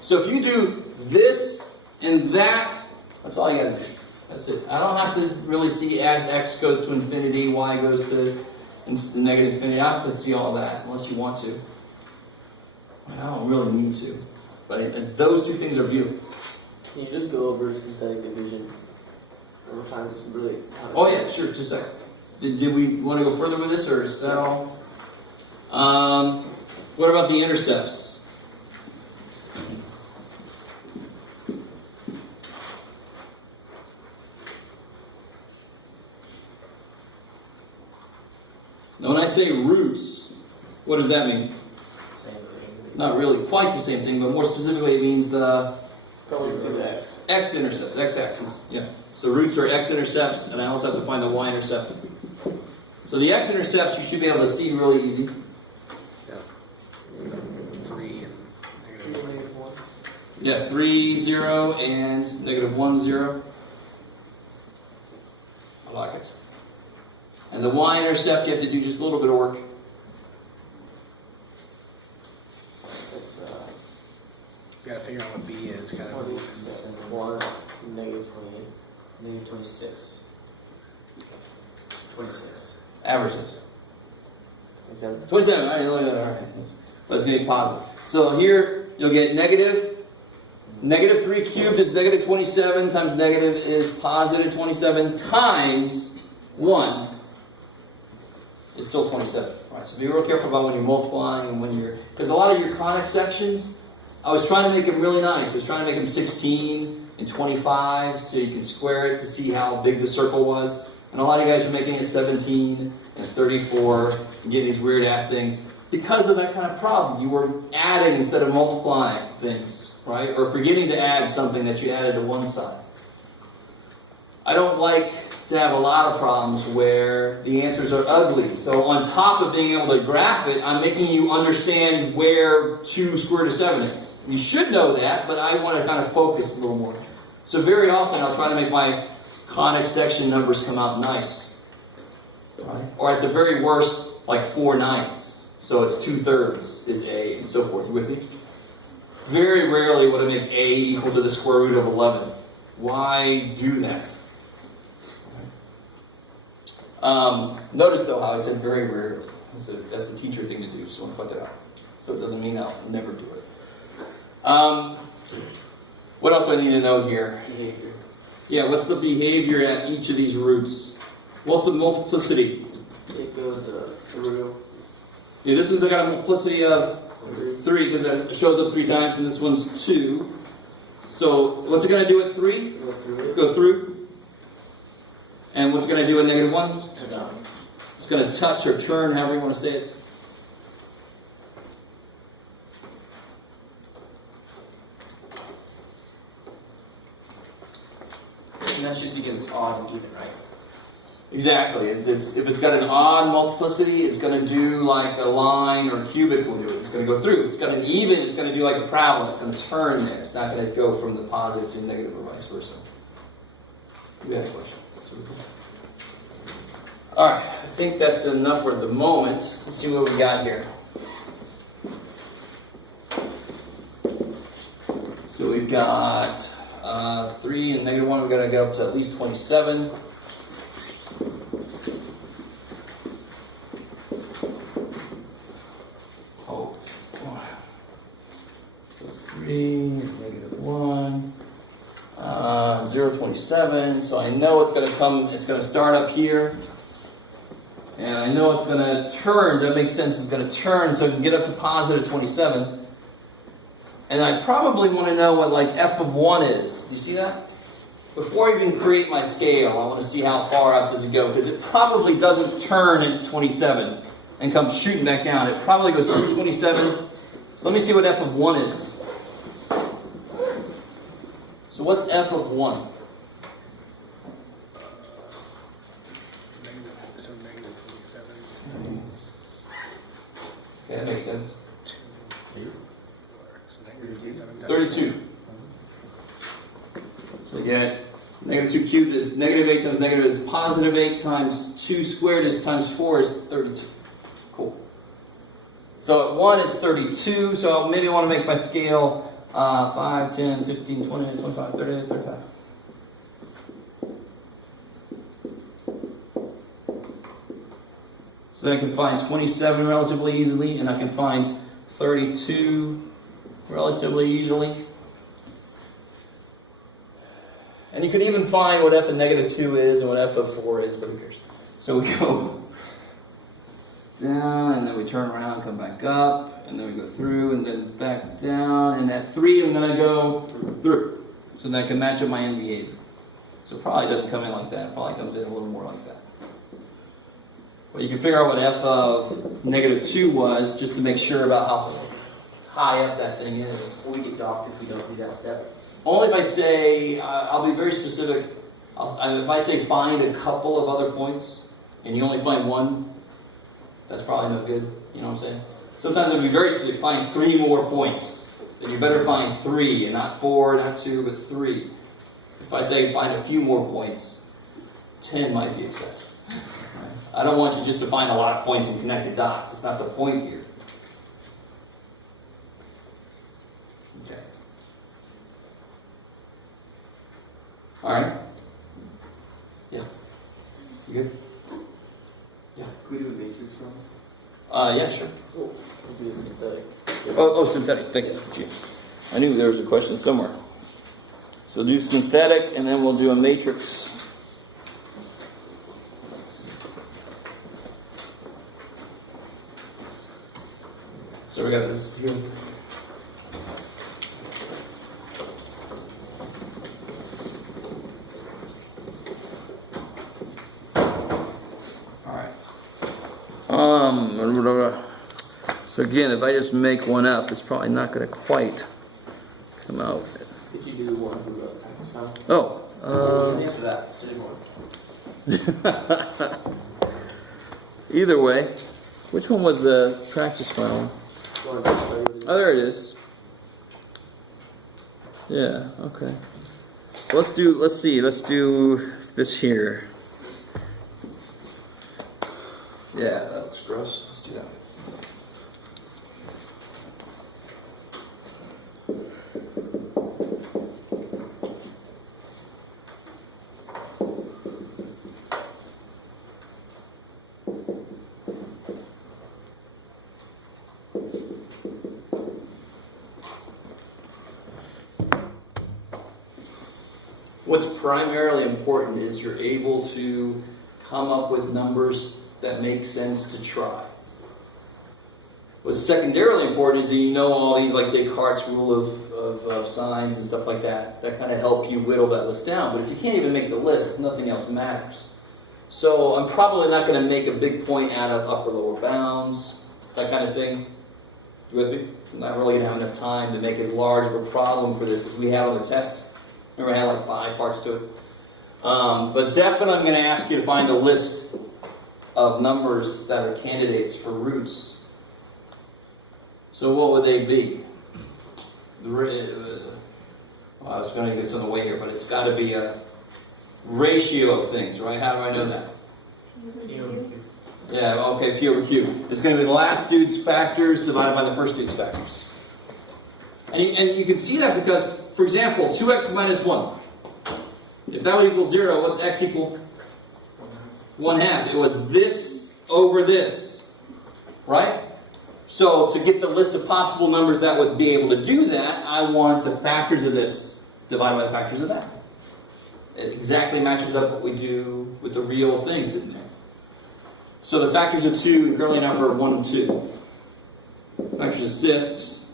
So if you do this and that, that's all you got to do. That's it. I don't have to really see as x goes to infinity, y goes to negative infinity. I don't have to see all that unless you want to. I don't really need to. But those two things are beautiful. Can you just go over synthetic division one more time? Just really. Oh yeah, sure. Just a second. Did we want to go further with this, or is that all? What about the intercepts? Now, when I say roots, what does that mean? Same thing. Not really quite the same thing, but more specifically, it means the Going through the x. x-intercepts, x-axis. Yeah. So roots are x-intercepts, and I also have to find the y-intercept. So the x-intercepts you should be able to see really easy. Yeah. 3 and negative 1. Yeah, 3, 0, and negative 1, 0. I like it. And the y-intercept, you have to do just a little bit of work. It's You gotta figure out what B is, kind of. 1, negative 28. Negative 26. 26. Averages. 27. 27, all right, look at that. All right. But it's going to be positive. So here, you'll get negative 3 cubed is negative 27 times negative is positive 27 times 1 is still 27. All right, so be real careful about when you're multiplying and when you're... Because a lot of your conic sections, I was trying to make them really nice. I was trying to make them 16 and 25 so you can square it to see how big the circle was. And a lot of you guys were making it 17 and 34 and getting these weird-ass things. Because of that kind of problem, you were adding instead of multiplying things, right? Or forgetting to add something that you added to one side. I don't like to have a lot of problems where the answers are ugly. So on top of being able to graph it, I'm making you understand where 2 square root of 7 is. You should know that, but I want to kind of focus a little more. So very often I'll try to make my conic section numbers come out nice. Right? Or at the very worst, like 4/9. So it's 2/3 is A, and so forth. You with me? Very rarely would I make A equal to the square root of 11. Why do that? Notice though how I said very rarely. That's a teacher thing to do, just want to put that out. So it doesn't mean I'll never do it. What else do I need to know here? Behavior. Yeah, what's the behavior at each of these roots? What's the multiplicity? It goes through. Yeah, this one's got a multiplicity of 3 because it shows up 3 times, and this one's 2. So what's it going to do at 3? Go through it. Go through. And what's it going to do at negative 1? Down. It's going to touch or turn, however you want to say it. And that's just because it's odd and even, right? Exactly. If it's got an odd multiplicity, it's going to do like a line or a cubic will do it. It's going to go through. If it's got an even, it's going to do like a parabola. It's going to turn there. It's not going to go from the positive to the negative or vice versa. You had a question? All right. I think that's enough for the moment. Let's see what we got here. So we've got 3 and negative 1, we're going to get up to at least 27. Oh, so 3, negative 1, 0, 27. So I know it's going to come, it's going to start up here. And I know it's going to turn, that makes sense, it's going to turn so it can get up to positive 27. And I probably want to know what like f of 1 is. Do you see that? Before I even create my scale, I want to see how far up does it go, because it probably doesn't turn at 27 and come shooting back down. It probably goes through 27. So let me see what f of 1 is. So what's f of 1? So negative 27. Okay, that makes sense. So negative 27. 32. So you get negative 2 cubed is negative 8 times negative is positive 8 times 2 squared is times 4 is 32. Cool. So at 1 is 32, so maybe I want to make my scale 5, 10, 15, 20, 25, 30, 35. So then I can find 27 relatively easily, and I can find 32 relatively easily. And you can even find what f of negative 2 is and what f of 4 is, but who cares? So we go down, and then we turn around, come back up, and then we go through, and then back down, and at 3 I'm going to go through. So then I can match up my end behavior. So it probably doesn't come in like that, it probably comes in a little more like that. Well, you can figure out what f of negative 2 was, just to make sure about how high up that thing is. Will we get docked if we don't do that step? Only if I say, I'll be very specific. If I say find a couple of other points, and you only find one, that's probably no good. You know what I'm saying? Sometimes I'll be very specific. Find 3 more points. Then you better find 3, and not 4, not 2, but 3. If I say find a few more points, 10 might be excessive. I don't want you just to find a lot of points and connect the dots. That's not the point here. Okay. All right. Yeah. You good? Yeah. Could we do a matrix from? Yeah, sure. We'll do synthetic. Oh, synthetic. Thank you. Gee. I knew there was a question somewhere. So do synthetic, and then we'll do a matrix. So we got this here. So again, if I just make one up, it's probably not going to quite come out. Did you do one from the practice file? Oh, Answer that. It's a different one. either way, which one was the practice file? Oh, there it is. Yeah, okay. Let's do this here. Yeah, that looks gross. Let's do that. What's primarily important is you're able to come up with numbers that make sense to try. What's secondarily important is that you know all these, like Descartes' rule of signs and stuff like that. That kind of help you whittle that list down. But if you can't even make the list, nothing else matters. So I'm probably not going to make a big point out of upper lower bounds, that kind of thing. You with me? I'm not really going to have enough time to make as large of a problem for this as we had on the test. Remember, I had like 5 parts to it. But definitely I'm going to ask you to find a list of numbers that are candidates for roots. So what would they be? Well, I was going to get some away here, but it's got to be a ratio of things, right? How do I know that? Yeah, okay, P over Q. It's going to be the last dude's factors divided by the first dude's factors. And you can see that because for example, 2x minus 1. If that would equal 0, what's x equal? 1/2. It was this over this. Right? So to get the list of possible numbers that would be able to do that, I want the factors of this divided by the factors of that. It exactly matches up what we do with the real things in there. So the factors of 2, currently now for 1 and 2. Factors of 6,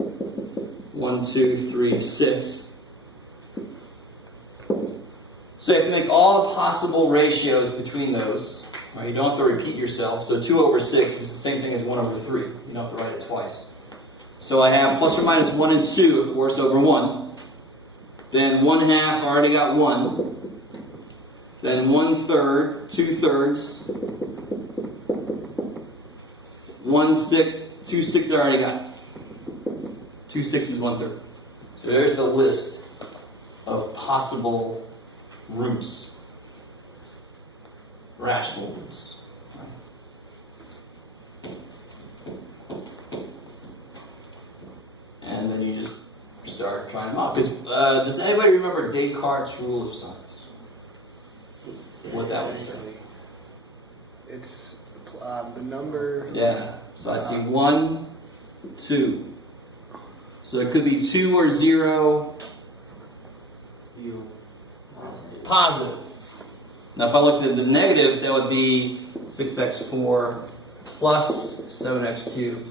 1, 2, 3, 6. So you have to make all the possible ratios between those. Right? You don't have to repeat yourself. So 2 over 6 is the same thing as 1 over 3. You don't have to write it twice. So I have plus or minus 1 and 2, of course, over 1. Then 1/2, I already got 1. Then 1/3, 2/3. 1/6, 2/6 I already got. 2/6 is 1/3. So there's the list of possible roots. Rational roots. And then you just start trying them out. Does anybody remember Descartes' rule of signs? What that would say? It's the number. Yeah. So I see 1, 2. So it could be 2 or 0. Positive. Now if I looked at the negative, that would be 6x4 plus 7x cubed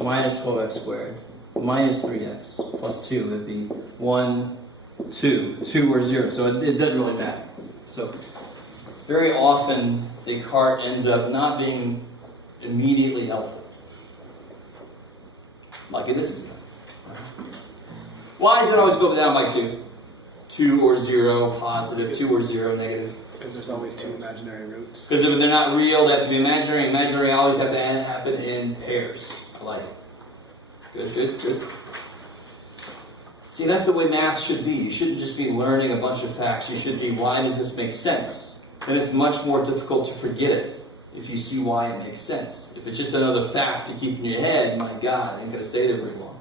minus 12x squared minus 3x plus 2. It would be 1, 2. 2 or 0. So it doesn't really matter. So very often Descartes ends up not being immediately helpful. Like in this example. Why does it always go down by 2? 2 or 0 positive, 2 or 0 negative. Because there's always 2 imaginary roots. Because if they're not real, they have to be imaginary. Imaginary always have to happen in pairs. I like it. Good, good, good. See, that's the way math should be. You shouldn't just be learning a bunch of facts. You should be, why does this make sense? Then it's much more difficult to forget it if you see why it makes sense. If it's just another fact to keep in your head, my God, it ain't going to stay there very long.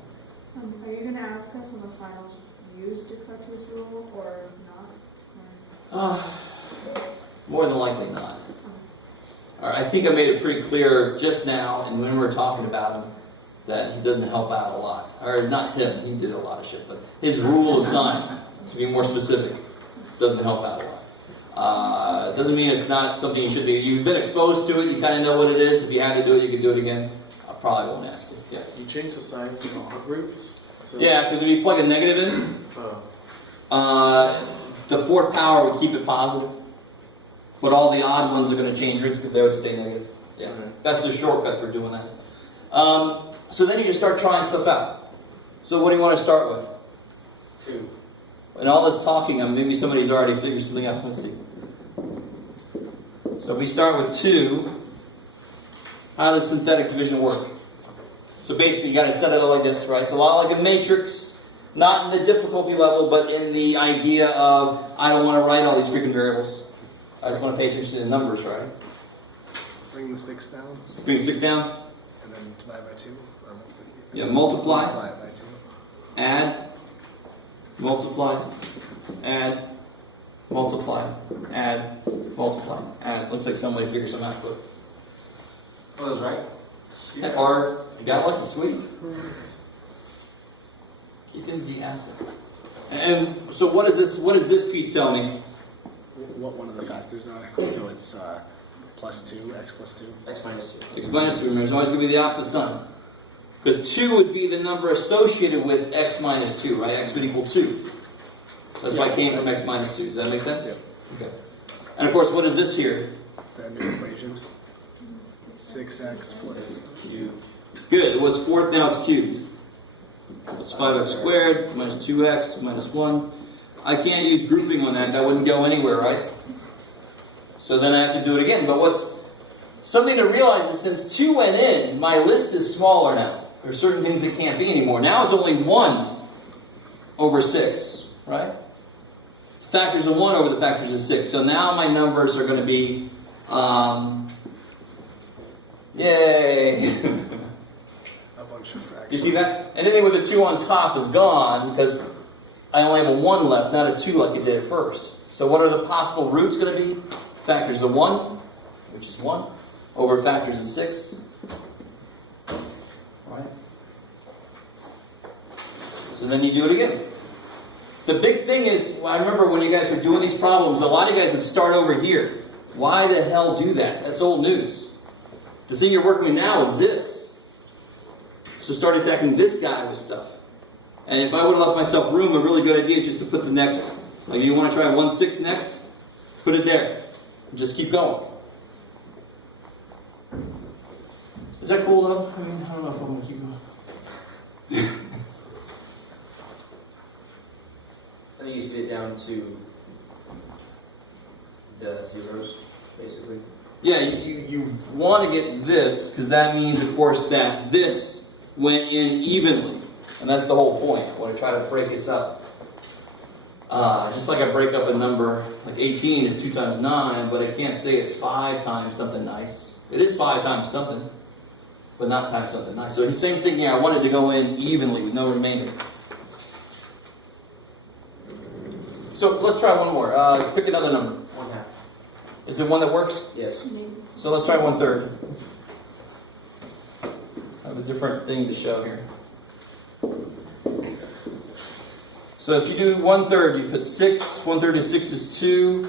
Are you going to ask us on the final use Descartes' rule or not? More than likely not. All right, I think I made it pretty clear just now, and when we were talking about him, that he doesn't help out a lot. Or not him, he did a lot of shit, but his rule of signs, to be more specific, doesn't help out a lot. Doesn't mean it's not something you should be. You've been exposed to it, you kind of know what it is. If you had to do it, you could do it again. I probably won't ask you. Yeah. You change the signs to roots? So Yeah, because if you plug a negative in, the fourth power would keep it positive. But all the odd ones are going to change roots because they would stay negative. Yeah, that's the shortcut for doing that. So then you just start trying stuff out. So what do you want to start with? 2. And all this talking, maybe somebody's already figured something out. Let's see. So if we start with 2, how does synthetic division work? So basically, you got to set it up like this, right? So a lot like a matrix, not in the difficulty level, but in the idea of I don't want to write all these freaking variables. I just want to pay attention to the numbers, right? Bring the 6 down. Bring 6 down. And then divide by 2. Yeah, multiply. Multiply it by 2. Add. Multiply. Add. Multiply. Add. Multiply. Add. Looks like somebody figured something out quick. Oh, that was right. Or you got what? Sweet. Keep in the acid. And so what is this? What does this piece tell me? What one of the factors are. So it's plus 2, x plus 2. X minus 2. X minus 2. Remember, it's always going to be the opposite sign. Because 2 would be the number associated with x minus 2, right? X would equal 2. That's why it came from x minus 2. Does that make sense? Yeah. Okay. And of course, what is this here? The new equation. 6x plus Cubed. Good. It was 4, now it's cubed. It's 5x squared minus 2x minus 1. I can't use grouping on that. That wouldn't go anywhere, right? So then I have to do it again. But what's something to realize is since 2 went in, my list is smaller now. There are certain things that can't be anymore. Now it's only 1 over 6, right? Factors of 1 over the factors of 6. So now my numbers are going to be, yay! a bunch of fractions. You see that? Anything with a 2 on top is gone because I only have a 1 left, not a 2 like it did at first. So what are the possible roots going to be? Factors of 1, which is 1, over factors of 6. Right? So then you do it again. The big thing is, I remember when you guys were doing these problems, a lot of you guys would start over here. Why the hell do that? That's old news. The thing you're working with now is this. So start attacking this guy with stuff. And if I would have left myself room, a really good idea is just to put the next, like you want to try 1/6 next, put it there. And just keep going. Is that cool though? I mean, I don't know if I'm going to keep going. I think you should get it down to the zeros, basically. Yeah, you want to get this, because that means, of course, that this went in evenly. And that's the whole point. I want to try to break this up. Just like I break up a number, like 18 is 2 times 9, but I can't say it's 5 times something nice. It is 5 times something, but not times something nice. So the same thing here, I wanted to go in evenly with no remainder. So let's try one more. Pick another number. 1/2. Is it one that works? Yes. So let's try 1/3. I have a different thing to show here. So if you do 1/3, you put 6. 1/3 of 6 is 2.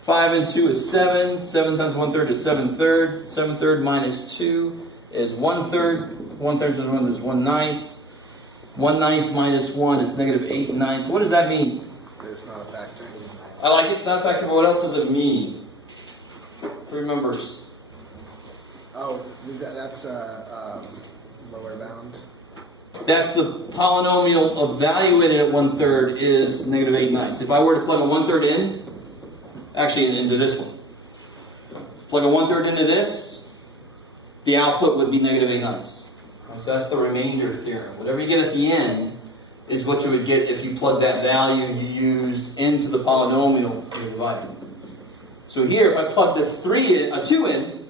5 and 2 is 7. 7 times 1/3 is 7/3. 7/3 minus 2 is 1/3. 1/3 times 1 is 1/9. 1/9 minus 1 is negative 8/9. So what does that mean? It's not a factor. I like it. It's not a factor, but what else does it mean? 3 members. Oh, that's a lower bound. That's the polynomial evaluated at 1/3 is negative 8/9. If I were to plug a 1/3 in, actually into this one, plug a 1/3 into this, the output would be negative 8/9. So that's the remainder theorem. Whatever you get at the end is what you would get if you plug that value you used into the polynomial you're dividing. So here, if I plugged a 2 in,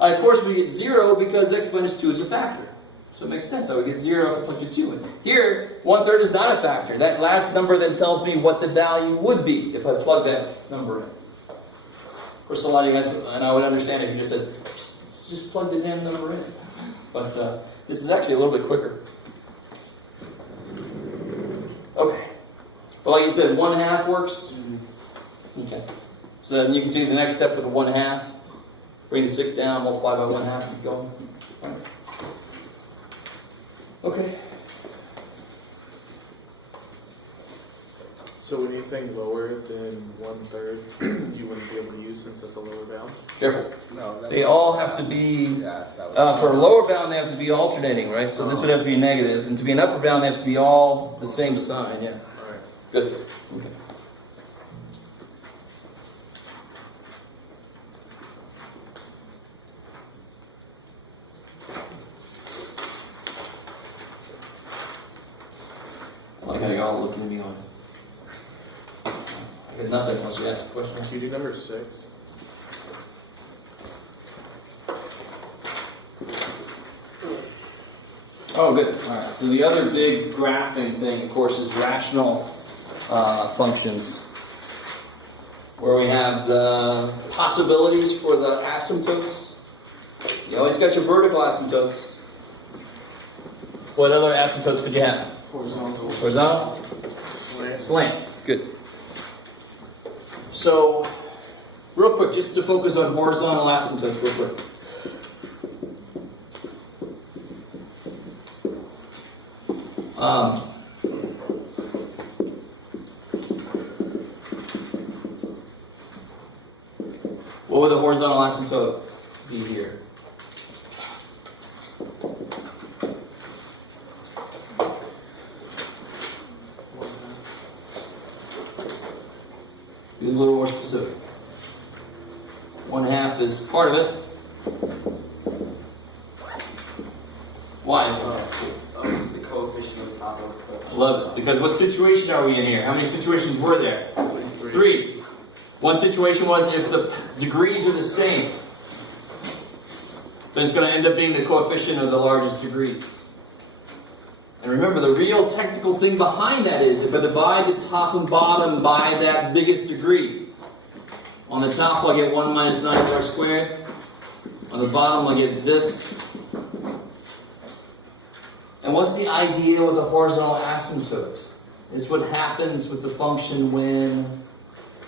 I of course would get 0 because x minus 2 is a factor. So it makes sense. I would get 0 if I plugged a 2 in. Here, 1/3 is not a factor. That last number then tells me what the value would be if I plug that number in. Of course, a lot of you guys, and I would understand if you just said, just plug the damn number in. But this is actually a little bit quicker. Okay. Well, like you said, 1/2 works? Okay. So then you can do the next step with a 1/2. Bring the 6 down, multiply by 1/2, keep going. All right. Okay. So anything lower than 1/3, you wouldn't be able to use since it's a lower bound? Careful. No, that's They all have to be, Yeah, that for a lower bound, they have to be alternating, right? So this would have to be negative. And to be an upper bound, they have to be all the same sign, yeah. Alright. Good. Okay. Okay, y'all looking at me on. I got nothing unless you ask a question. Can you do number 6? Oh, good. All right. So the other big graphing thing, of course, is rational functions, where we have the possibilities for the asymptotes. You always got your vertical asymptotes. What other asymptotes could you have? Horizontal. Horizontal? Slant. Slant. Good. So, real quick, just to focus on horizontal asymptotes real quick. What would the horizontal asymptote be here? Be a little more specific. 1/2 is part of it. Why? It's the coefficient on top of the coefficient. Love it. Because what situation are we in here? How many situations were there? 3. One situation was if the degrees are the same, then it's going to end up being the coefficient of the largest degrees. And remember, the real technical thing behind that is if I divide the top and bottom by that biggest degree, on the top I'll get 1 minus 9x squared. On the bottom I'll get this. And what's the idea with the horizontal asymptote? It's what happens with the function when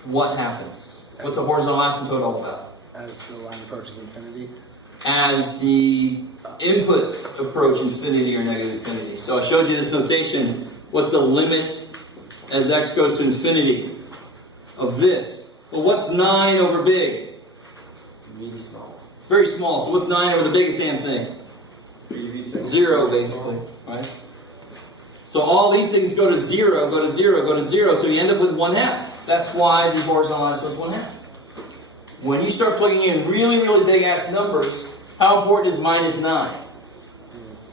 what happens? What's a horizontal asymptote all about? As the line approaches infinity. As the inputs approach infinity or negative infinity. So I showed you this notation. What's the limit as x goes to infinity of this? Well, what's 9 over big? Really small. Very small. So what's 9 over the biggest damn thing? Really small. 0, basically. Right? So all these things go to 0, go to 0, go to 0. So you end up with 1/2. That's why the horizontal asymptote is 1/2. When you start plugging in really, really big ass numbers, how important is minus 9?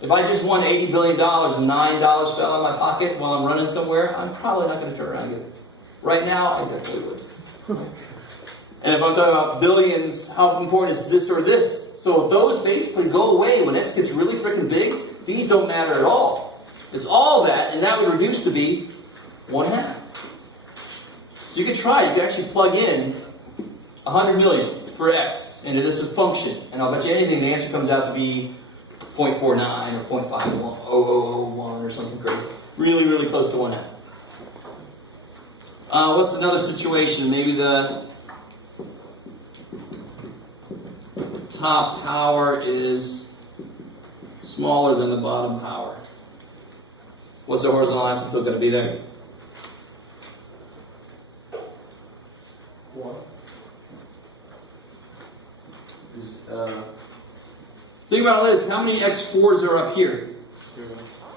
If I just won $80 billion and $9 fell out of my pocket while I'm running somewhere, I'm probably not going to turn around and get it. Right now, I definitely would. And if I'm talking about billions, how important is this or this? So those basically go away when x gets really freaking big. These don't matter at all. It's all that, and that would reduce to be 1/2. So you could try. You could actually plug in 100 million for x into this function, and I'll bet you anything the answer comes out to be 0.49 or 0.501 or something crazy. Really, really close to 1/2. What's another situation? Maybe the top power is smaller than the bottom power. What's the horizontal asymptote going to be there? 1. Think about this. How many x4s are up here?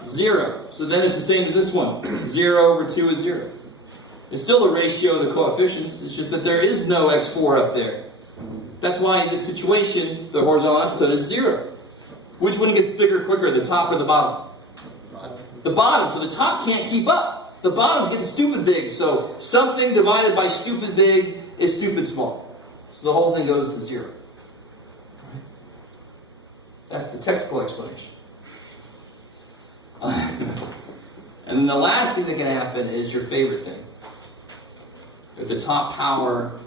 0. So then it's the same as this one. 0 over 2 is 0. It's still the ratio of the coefficients. It's just that there is no x4 up there. That's why in this situation, the horizontal asymptote is 0. Which one gets bigger quicker, the top or the bottom? The bottom. So the top can't keep up. The bottom's getting stupid big. So something divided by stupid big is stupid small. So the whole thing goes to 0. That's the technical explanation. And then the last thing that can happen is your favorite thing. If the top power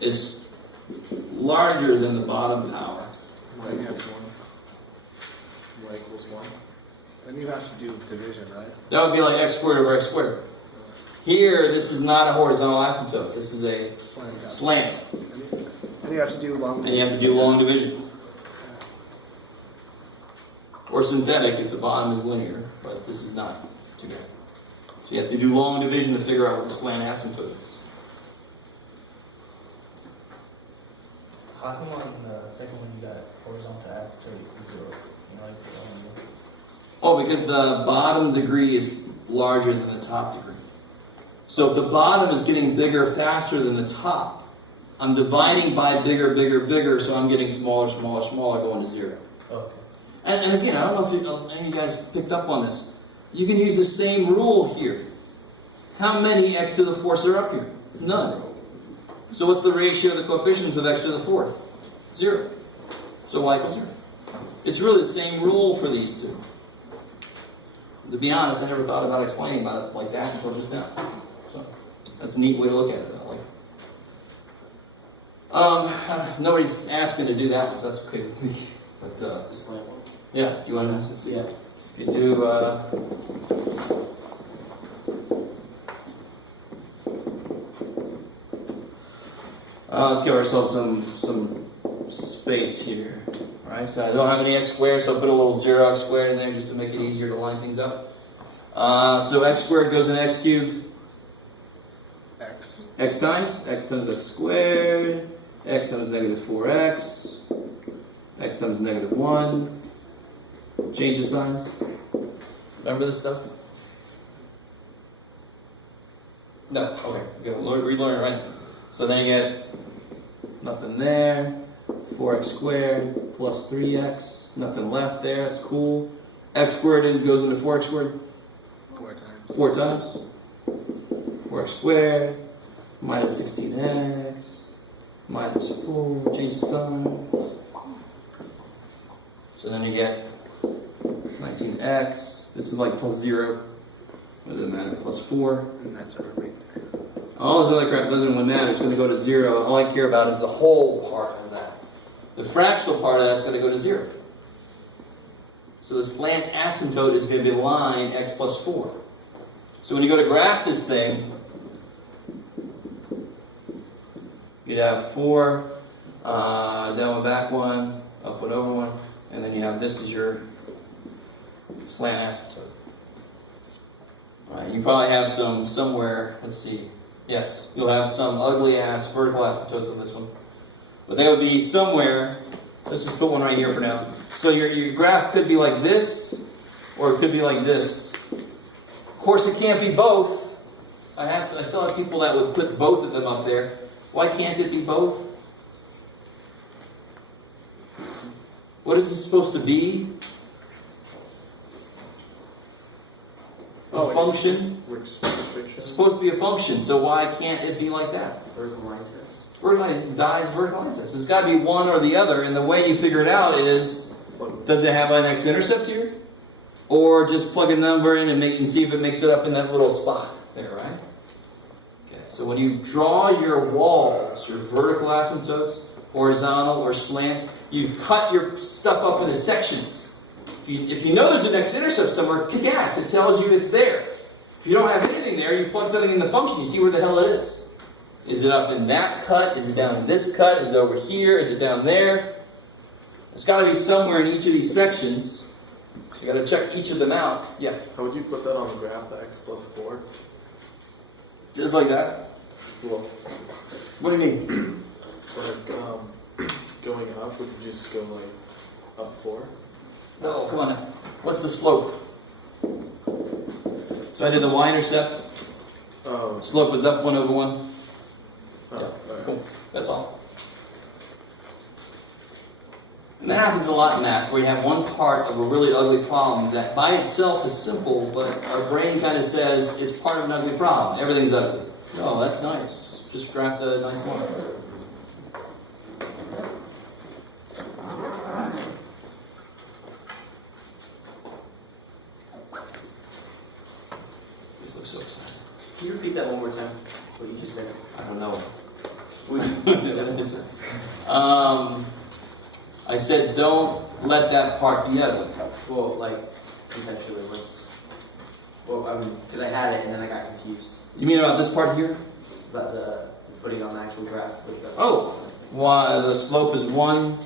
is larger than the bottom power, Y equals 1. Y equals 1. Then you have to do division, right? that would be like x squared over x squared. Here, this is not a horizontal asymptote. This is a slant. And you have to do long. And you have to do long division. Or synthetic if the bottom is linear, but this is not too bad. So you have to do long division to figure out what the slant asymptote is. How come on the second one you got horizontal asymptote equals 0? You know, like Oh, because the bottom degree is larger than the top degree. So if the bottom is getting bigger faster than the top, I'm dividing by bigger, bigger, bigger, so I'm getting smaller, smaller, smaller, going to 0. okay. And again, I don't know if any of you guys picked up on this. You can use the same rule here. How many x to the 4th are up here? None. So what's the ratio of the coefficients of x to the 4th? 0. So y equals 0. It's really the same rule for these two. To be honest, I never thought about explaining about it like that until just now. So that's a neat way to look at it. Nobody's asking to do that one, so that's okay with me. But The slant one. yeah, if you want to see. Yeah. If you do, let's give ourselves some space here. All right, so I don't have any x squared, so I'll put a little 0 x squared in there just to make it easier to line things up. So x squared goes into x cubed. X times x squared. X times negative 4x. X times negative 1. Change the signs. Remember this stuff? No. Okay. Relearn it, right? So then you get nothing there. 4x squared plus 3x. Nothing left there. That's cool. X squared goes into 4x squared. 4 times. 4 times. 4x squared minus 16x minus 4. Change the signs. So then you get 19x. This is like plus 0. What does it matter? Plus 4. And that's our remainder. All this other crap doesn't really matter. It's going to go to 0. All I care about is the whole part of that. The fractional part of that's going to go to 0. So the slant asymptote is going to be line x plus 4. So when you go to graph this thing, you'd have 4, down one, back one, up one, over one, and then you have this as your slant asymptote. All right, you probably have some somewhere, let's see, yes, you'll have some ugly ass vertical asymptotes on this one. But they would be somewhere, let's just put one right here for now. So your graph could be like this, or it could be like this. Of course, it can't be both. I still have people that would put both of them up there. Why can't it be both? What is this supposed to be? A function? It's supposed to be a function, so why can't it be like that? Vertical line test. Vertical line dies vertical line test. It's got to be one or the other, and the way you figure it out is, does it have an x-intercept here? Or just plug a number in and see if it makes it up in that little spot there, right? Okay, so when you draw your walls, your vertical asymptotes, horizontal or slant, you cut your stuff up into sections. If you know there's an x-intercept somewhere, kick ass. It tells you it's there. If you don't have anything there, you plug something in the function, you see where the hell it is. Is it up in that cut? Is it down in this cut? Is it over here? Is it down there? It's got to be somewhere in each of these sections. You got to check each of them out. Yeah. How would you put that on the graph, the x plus 4? Just like that. Well, What do you mean? like, going up, would you just go like up 4? No, come on now. What's the slope? So I did the y-intercept. Oh, Slope was up 1 over 1. oh, Yeah, alright. cool. That's all. And that happens a lot in math, where you have one part of a really ugly problem that by itself is simple, but our brain kind of says it's part of an ugly problem. Everything's ugly. Oh, that's nice. Just draft a nice line. This looks so exciting. Can you repeat that one more time? What you just said? I don't know. What you just said? I said don't let that part be ugly. Well, like, conceptually, because I had it and then I got confused You mean about this part here? about the putting on the actual graph with the. Oh, the slope is 1,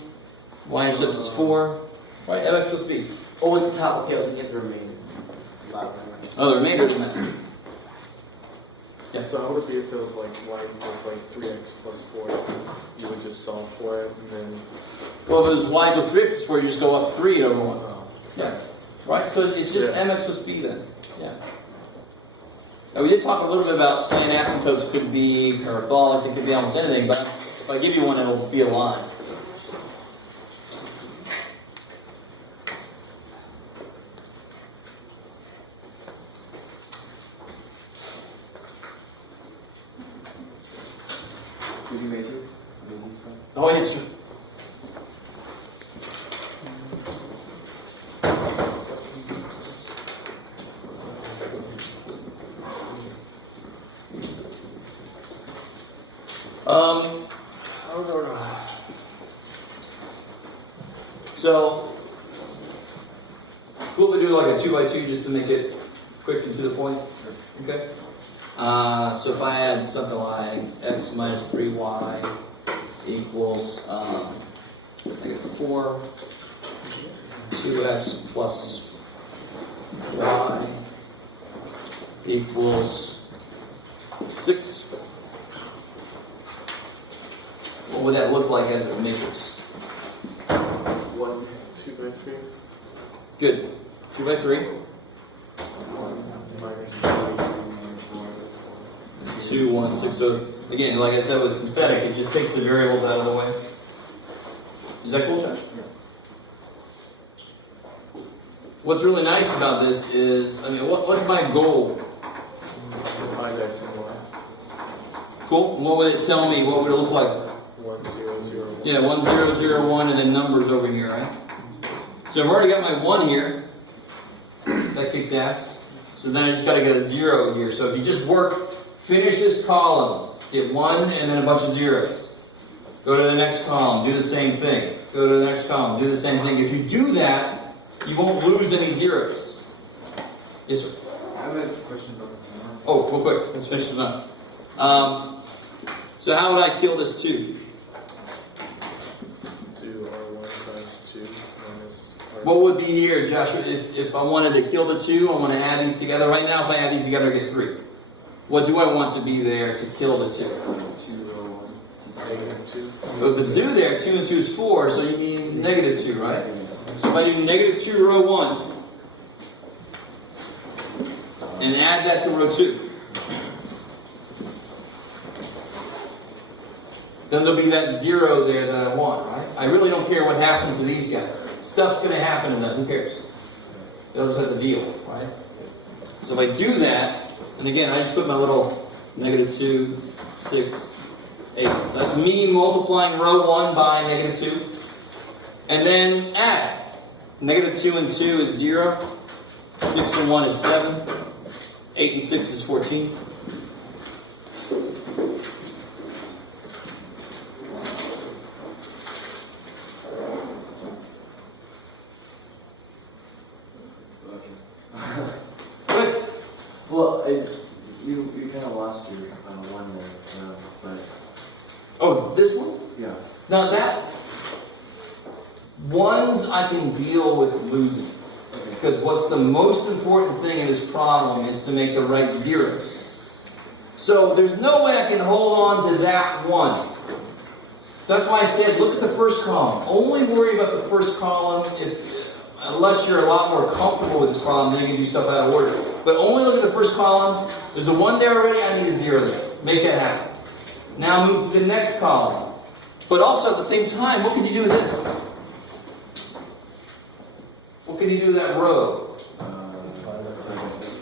y-intercept is 4, right? Mx plus b. Oh, at the top. Okay, I was looking at the remainder. Wow. Oh, the remainder doesn't matter. Yeah. So how would it be if it was like y equals like 3x plus 4? You would just solve for it and then. Well, if it was y equals 3x plus 4, you just go up 3 over 1. Oh. Yeah. Right? So it's just Yeah. mx plus b then. Yeah. Now, we did talk a little bit about slant asymptotes could be parabolic, it could be almost anything, but if I give you one, it'll be a line. matrix? Oh, yes, sir. So, we'll do like a 2x2 just to make it quick and to the point. Okay. So if I had something like x minus 3y equals negative 4, 2x plus y equals 6. What would that look like as a matrix? 1, 2 by 3. Good. 2 by 3. Minus 2, 1, 6. So again, like I said with synthetic, it just takes the variables out of the way. Is that cool, Josh? Yeah. What's really nice about this is, I mean, what's my goal? 5x and y. Cool. What would it tell me? What would it look like? 1, 0, 0, 1. Yeah, 1, 0, 0, 1, and then numbers over here, right? So I've already got my 1 here. That kicks ass. So then I just got to get a 0 here. So if you just finish this column, get 1 and then a bunch of zeros. Go to the next column, do the same thing. Go to the next column, do the same thing. If you do that, you won't lose any zeros. Yes, sir? I have a question about the hammer. Oh, real quick, let's finish this up. So how would I kill this 2? 2r1 times 2 minus r2. What would be here, Joshua, if I wanted to kill the 2, I want to add these together. Right now, if I add these together, I get 3. What do I want to be there to kill the 2? 2 row 1. Negative 2. So if it's 2 there, 2 and 2 is 4, so you need negative 2, right? So if I do negative 2 row 1, and add that to row 2, then there'll be that 0 there that I want, right? I really don't care what happens to these guys. Stuff's going to happen to them, who cares? They'll just have to deal, right? So if I do that, and again, I just put my little negative 2, 6, 8. So that's me multiplying row 1 by negative 2. And then add. Negative 2 and 2 is 0. 6 and 1 is 7. 8 and 6 is 14. Good. Well, you kind of lost your one there, but Oh, this one? yeah. Now that, ones I can deal with losing. Because what's the most important thing in this problem is to make the right zeros. So there's no way I can hold on to that 1. So that's why I said, look at the first column. Only worry about the first column unless you're a lot more comfortable with this problem, then you can do stuff out of order. But only look at the first column. There's a 1 there already, I need a 0 there. Make that happen. Now move to the next column. But also at the same time, what can you do with this? What can you do with that row?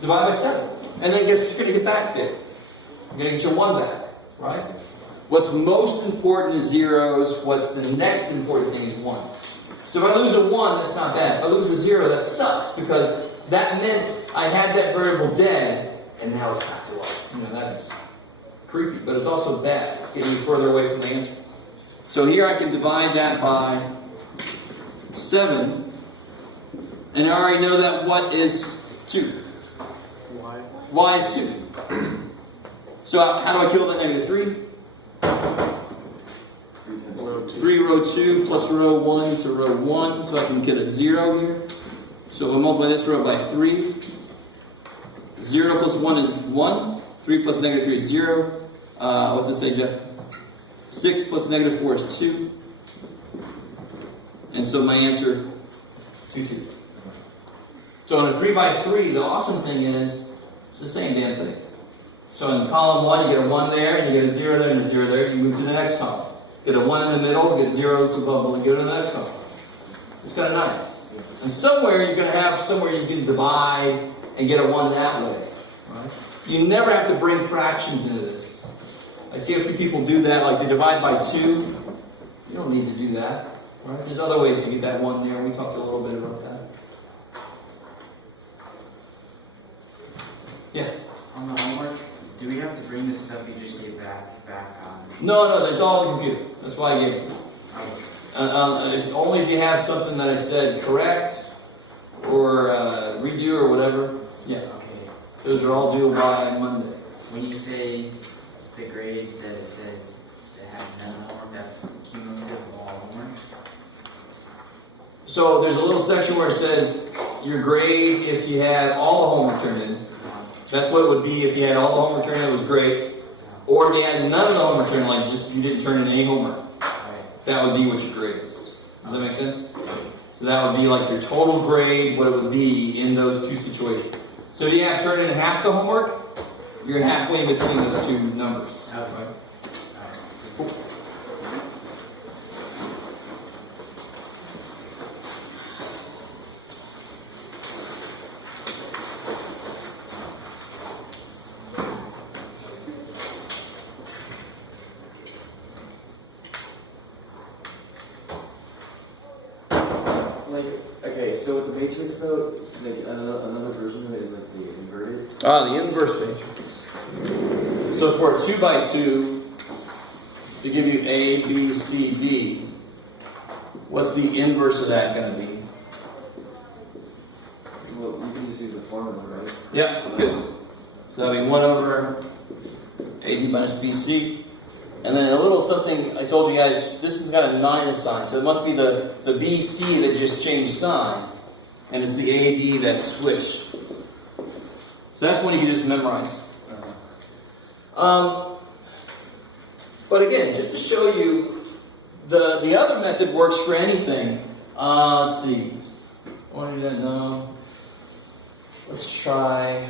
Divide by 7. And then guess what's going to get back there? You're going to get your 1 back, right? What's most important is zeros. What's the next important thing is 1s. So if I lose a 1, that's not bad. If I lose a 0, that sucks because that meant I had that variable dead and now it's back to life. That's creepy, but it's also bad. It's getting me further away from the answer. So here I can divide that by 7. And I already know that what is 2? Y. Y is 2. So how do I kill that negative 3? Row 2. 3 row 2 plus row 1 to row 1. So I can get a 0 here. So if I multiply this row by 3, 0 plus 1 is 1. 3 plus negative 3 is 0. What's it say, Jeff? 6 plus negative 4 is 2. And so my answer, 2, 2. So in a 3 by 3, the awesome thing is, it's the same damn thing. So in column 1, you get a 1 there, and you get a 0 there, and a 0 there. You move to the next column. Get a 1 in the middle, get zeros above, and go to the next column. It's kind of nice. And somewhere you're going to have somewhere you can divide and get a 1 that way. Right? You never have to bring fractions into this. I see a few people do that, like they divide by 2. You don't need to do that. Right? There's other ways to get that 1 there. We talked a little bit about that. Yeah. On the homework, do we have to bring this stuff you just gave back on? No, there's all in the computer. That's why I gave it to you. Only if you have something that I said correct or redo or whatever. Yeah. Okay. Those are all due by Monday. When you say the grade that it says they have none homework, that's cumulative of all homework? So there's a little section where it says your grade if you had all the homework turned in. That's what it would be if you had all the homework turned in, it was great. Or if you had none of the homework turned in, like just you didn't turn in any homework. That would be what your grade is. Does that make sense? So that would be like your total grade, what it would be in those two situations. So if you have turned in half the homework, you're halfway in between those two numbers. Okay. Right? Cool. like, okay, so with the matrix though, like another version of it is like the inverted. The inverse matrix. So for a 2 by 2, to give you A, B, C, D, what's the inverse of that going to be? Well, you can just use the formula, right? Yeah, good. So that'll be 1 over AD minus BC. And then a little something, I told you guys, this has got a minus sign. So it must be the BC that just changed sign. And it's the AD that switched. So that's one you can just memorize. But again, just to show you, the other method works for anything. Let's see. I want to do that? No. Let's try.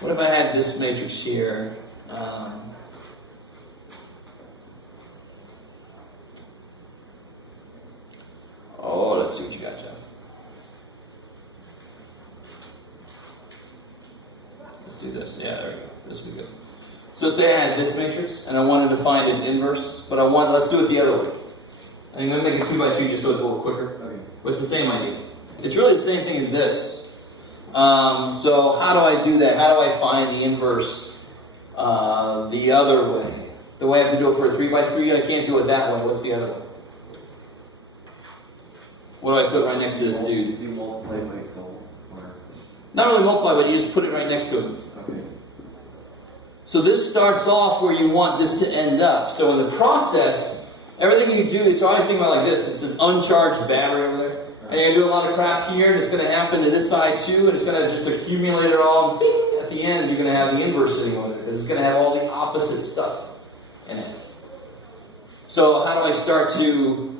What if I had this matrix here? Let's see what you got, Jeff. Let's do this. Yeah, there we go. This will be good. So say I had this matrix, and I wanted to find its inverse, but let's do it the other way. I'm going to make it 2 by 2 just so it's a little quicker. Okay. But it's the same idea. It's really the same thing as this. So how do I do that? How do I find the inverse the other way? The way I have to do it for a 3 by 3, I can't do it that way. What's the other way? What do I put right next to this dude? Do you multiply by its goal? Or? Not really multiply, but you just put it right next to him. Okay. So this starts off where you want this to end up. So in the process, everything you do, so I always think about it like this. It's an uncharged battery over there. And you do a lot of crap here, and it's going to happen to this side too, and it's going to just accumulate it all. At the end, you're going to have the inverse sitting on it, because it's going to have all the opposite stuff in it. So how do I start to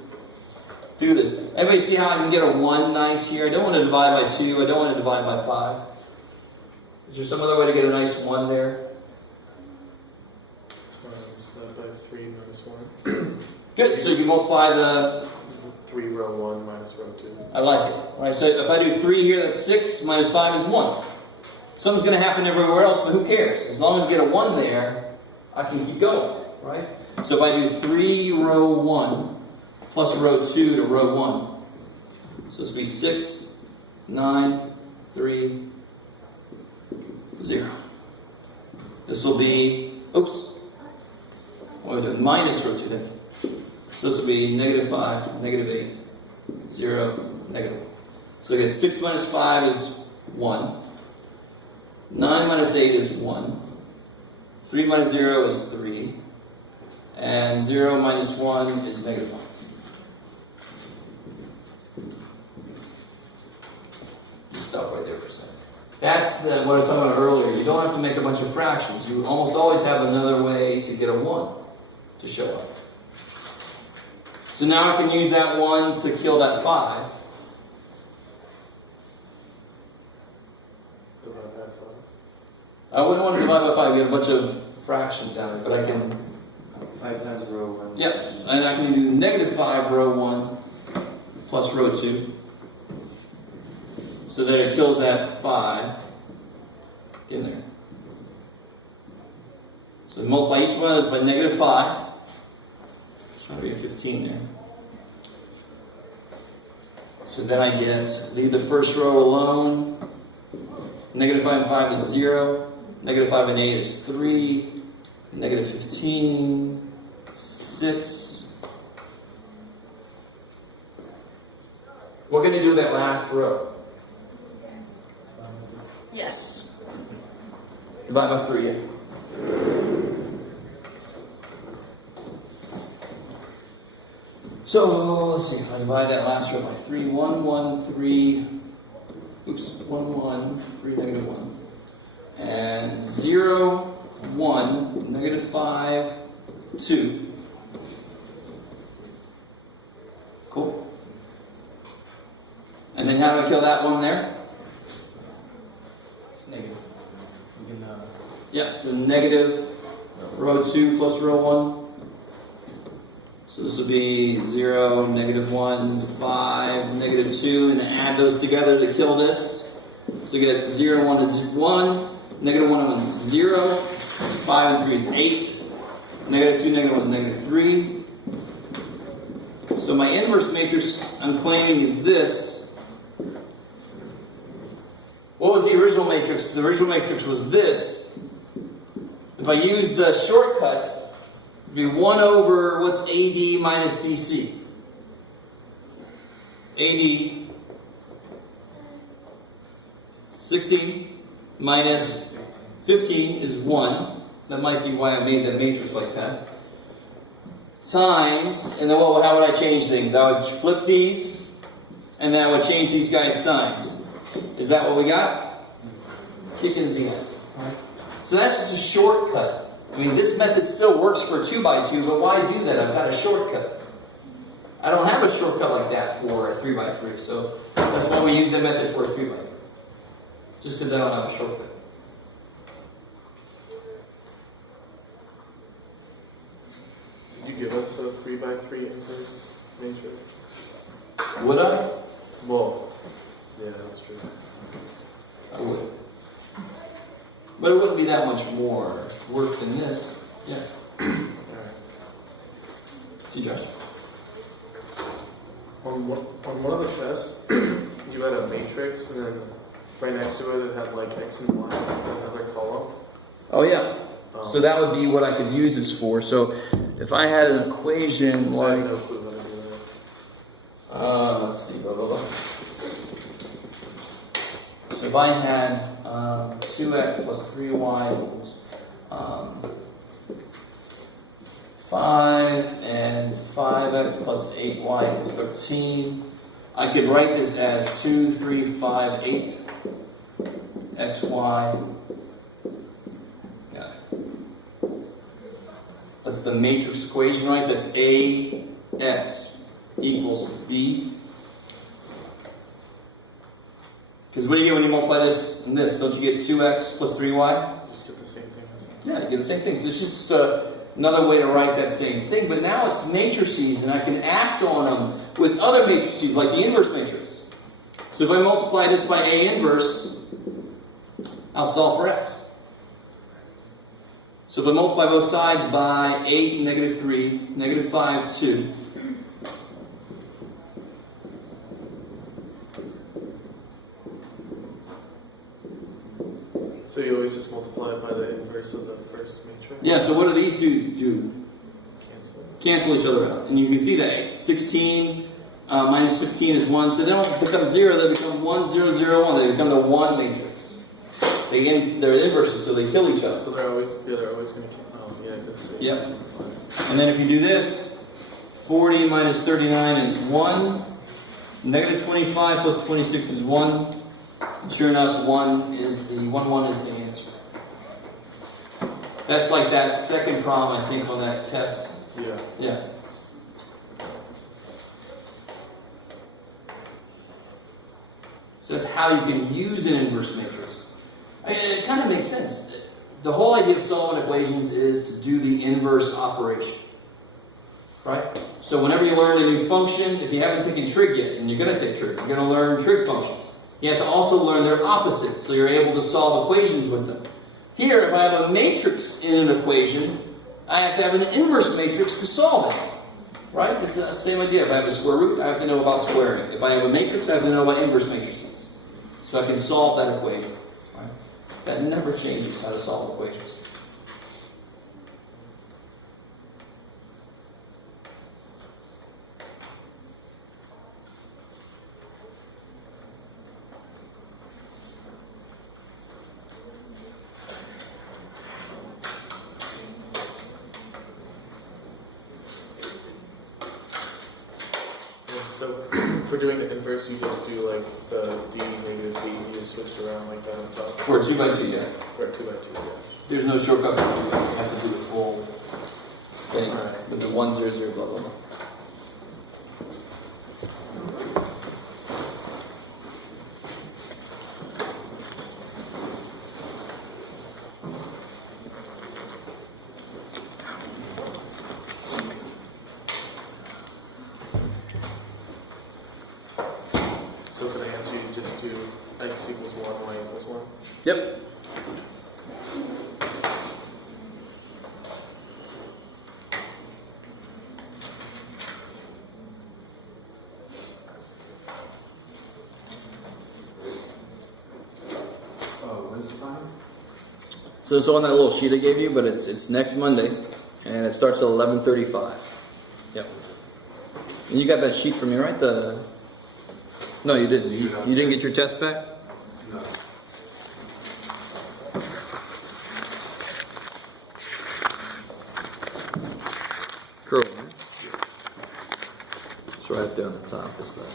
do this? Everybody see how I can get a 1 nice here? I don't want to divide by 2. I don't want to divide by 5. Is there some other way to get a nice 1 there? By 3 minus 1. Good. So you multiply the 3 row 1 minus row 2. I like it. All right, so if I do 3 here, that's 6, minus 5 is 1. Something's going to happen everywhere else, but who cares? As long as I get a 1 there, I can keep going, right? So if I do 3 row 1 plus row 2 to row 1, so this will be 6, 9, 3, 0. This will be, what was it? Minus row 2 then. So this will be -5, -8, 0, -1. So again, 6 minus 5 is 1. 9 minus 8 is 1. 3 minus 0 is 3. And 0 minus 1 is -1. Stop right there for a second. That's what I was talking about earlier. You don't have to make a bunch of fractions. You almost always have another way to get a 1 to show up. So now I can use that 1 to kill that 5. Divide by 5. I wouldn't want to divide by 5, get a bunch of fractions out of it, but I can... 5 times row 1. Yep, and I can do -5 row 1 plus row 2. So that it kills that 5 in there. So multiply each one of those by -5. There's trying to be a 15 there. So then I leave the first row alone. -5 and 5 is 0. -5 and 8 is 3. -15, 6. What can you do with that last row? Yes. Divide by 3, yeah. So, let's see, if I divide that last row by 3, 1, 1, 3, 1, 1, 3, -1. And 0, 1, -5, 2. Cool. And then how do I kill that 1 there? It's negative. You can, Yeah, so negative row 2 plus row 1. So this will be 0, -1, 5, -2, and add those together to kill this. So you get 0, 1 is 1, -1 and 1 is 0, 5 and 3 is 8, -2, -1 is -3. So my inverse matrix I'm claiming is this. What was the original matrix? The original matrix was this. If I use the shortcut, it'd be 1 over what's AD minus BC. AD 16 minus 15 is 1. That might be why I made that matrix like that. Times, and then how would I change things? I would flip these, and then I would change these guys' signs. Is that what we got? Kicking Z's. So that's just a shortcut. I mean, this method still works for a 2 by 2, but why do that? I've got a shortcut. I don't have a shortcut like that for a 3 by 3, so that's why we use that method for a 3 by 3. Just because I don't have a shortcut. Did you give us a 3 by 3 inverse matrix? Would I? Well, yeah, that's true. I would. But it wouldn't be that much more work than this. Yeah. Alright. See, Josh? On one of the tests, you had a matrix, and then right next to it, it had like X and Y in another column. Oh, yeah. So that would be what I could use this for. So if I had an equation So I like, have no clue how to do that. let's see, blah, blah, blah. So if I had 2x plus 3y equals 5 and 5x plus 8y equals 13, I could write this as 2, 3, 5, 8 xy. That's the matrix equation, right? That's AX equals B. Because what do you get when you multiply this and this? Don't you get 2x plus 3y? Just get the same thing as that. Yeah, you get the same thing. So this is just another way to write that same thing. But now it's matrices, and I can act on them with other matrices, like the inverse matrix. So if I multiply this by A inverse, I'll solve for x. So if I multiply both sides by 8, negative 3, negative 5, 2. So you always just multiply it by the inverse of the first matrix? Yeah, so what do these do? Cancel. Cancel each other out. And you can see that 16 minus 15 is 1. So they don't become 0, they become 1, 0, 0, 1. They become the 1 matrix. They're inverses, so they kill each other. So they're always going to cancel. Oh, yeah, good to see. Yep. And then if you do this, 40 minus 39 is 1. Negative 25 plus 26 is 1. And sure enough, 1 is the answer. That's like that second problem, I think, on that test. Yeah. Yeah. So that's how you can use an inverse matrix. I mean, it kind of makes sense. The whole idea of solving equations is to do the inverse operation. Right? So whenever you learn a new function, if you haven't taken trig yet, and you're going to take trig, you're going to learn trig functions. You have to also learn their opposites, so you're able to solve equations with them. Here, if I have a matrix in an equation, I have to have an inverse matrix to solve it. Right? It's the same idea. If I have a square root, I have to know about squaring. If I have a matrix, I have to know about inverse matrices. So I can solve that equation. Right? That never changes how to solve equations. So for doing the inverse, you just do like the d negative b, you just switch it around like that on top. For a 2 by 2, yeah. For a 2 by 2, yeah. There's no shortcut for it. You have to do the full thing. Right. With the 1, 0, 0, blah, blah, blah. So for the answer, you just do x equals 1, y equals 1. Yep. So it's on that little sheet I gave you, but it's next Monday, and it starts at 11:35. Yep. And you got that sheet from me, right? No, you didn't. You didn't get your test back? No. Curl, right? Just write it down at the top this time.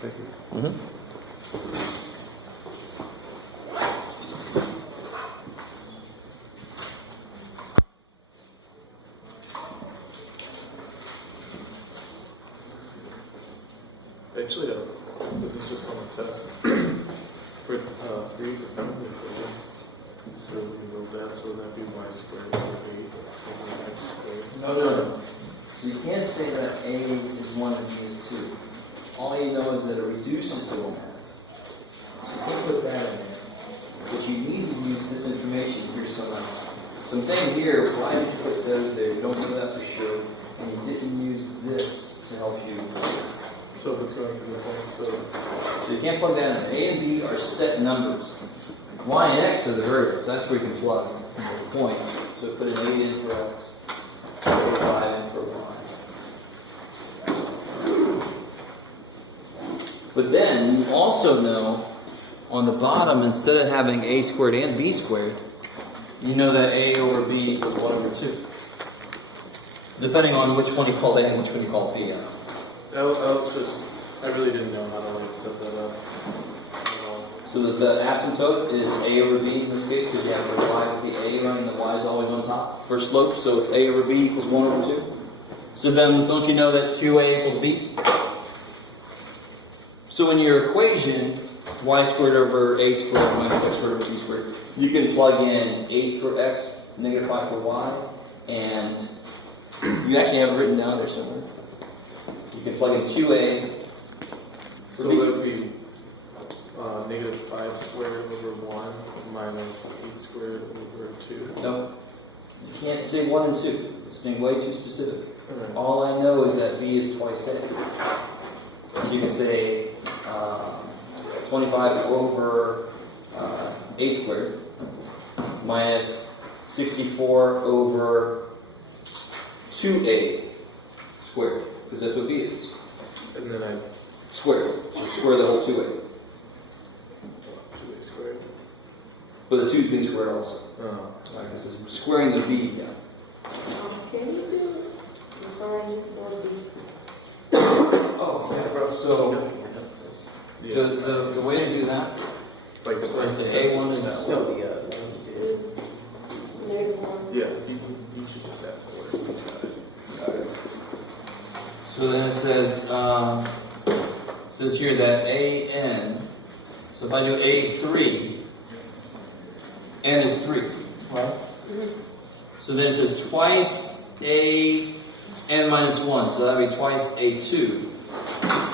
Thank you. Actually, this is just on the test for you to find the equation. So we move that, so that'd be y squared over 8 over x squared. No. So you can't say that A is 1 and B is 2. All you know is that it reduces to 1. So you can't put that in there. But you need to use this information here somehow. So I'm saying here, why did you put those there? You don't know that for sure. And you didn't use this to help you. So if it's going through the point, so So you can't plug that in. A and B are set numbers. Y and X are the variables. That's where you can plug the point. So put an 8 in for X, put a 5 in for Y. But then you also know on the bottom, instead of having A squared and B squared, you know that A over B equals 1 over 2. Depending on which one you call A and which one you call B. I really didn't know how to like set that up. So that the asymptote is A over B in this case, because you have the Y with the A running, the Y is always on top for slope, so it's A over B equals 1 over 2. So then, don't you know that 2A equals B? So in your equation, Y squared over A squared minus X squared over B squared, you can plug in 8 for X, negative 5 for Y, and you actually have it written down there somewhere. You can plug in 2A for So B. that would be negative 5 squared over 1 minus 8 squared over 2. No, you can't say 1 and 2. It's being way too specific. Alright. All I know is that B is twice A. So you can say 25 over A squared minus 64 over 2A squared, because that's what B is. And then I Squared. So square the whole 2A. 2a squared. But the 2 is being squared also. Oh. Like this is squaring the B down. Can you do referring for the Oh, yeah, bro. So Yeah. the way to do that, Like the so first A1 is is -1? Yeah, you should just ask for it. He's got it. so then it says here that AN. So if I do A3, N is 3, right? So then it says twice AN minus 1. So that would be twice A2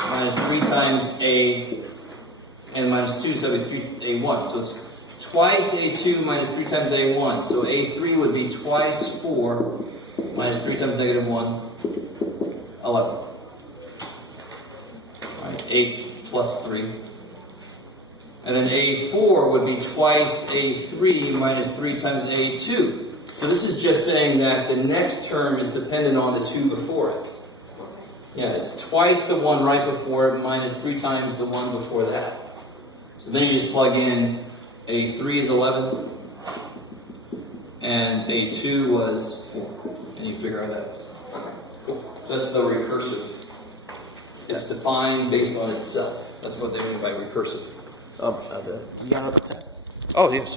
minus 3 times AN minus 2. So that would be 3 A1. So it's twice A2 minus 3 times A1. So A3 would be twice 4 minus 3 times negative 1, 11. Right, 8 plus 3. And then A4 would be twice A3 minus 3 times A2. So this is just saying that the next term is dependent on the 2 before it. Yeah, it's twice the one right before it minus 3 times the one before that. So then you just plug in A3 is 11 and A2 was 4. And you figure out that is. Cool. So that's the recursive. It's defined based on itself. That's what they mean by recursive. You got another test? Oh, yes.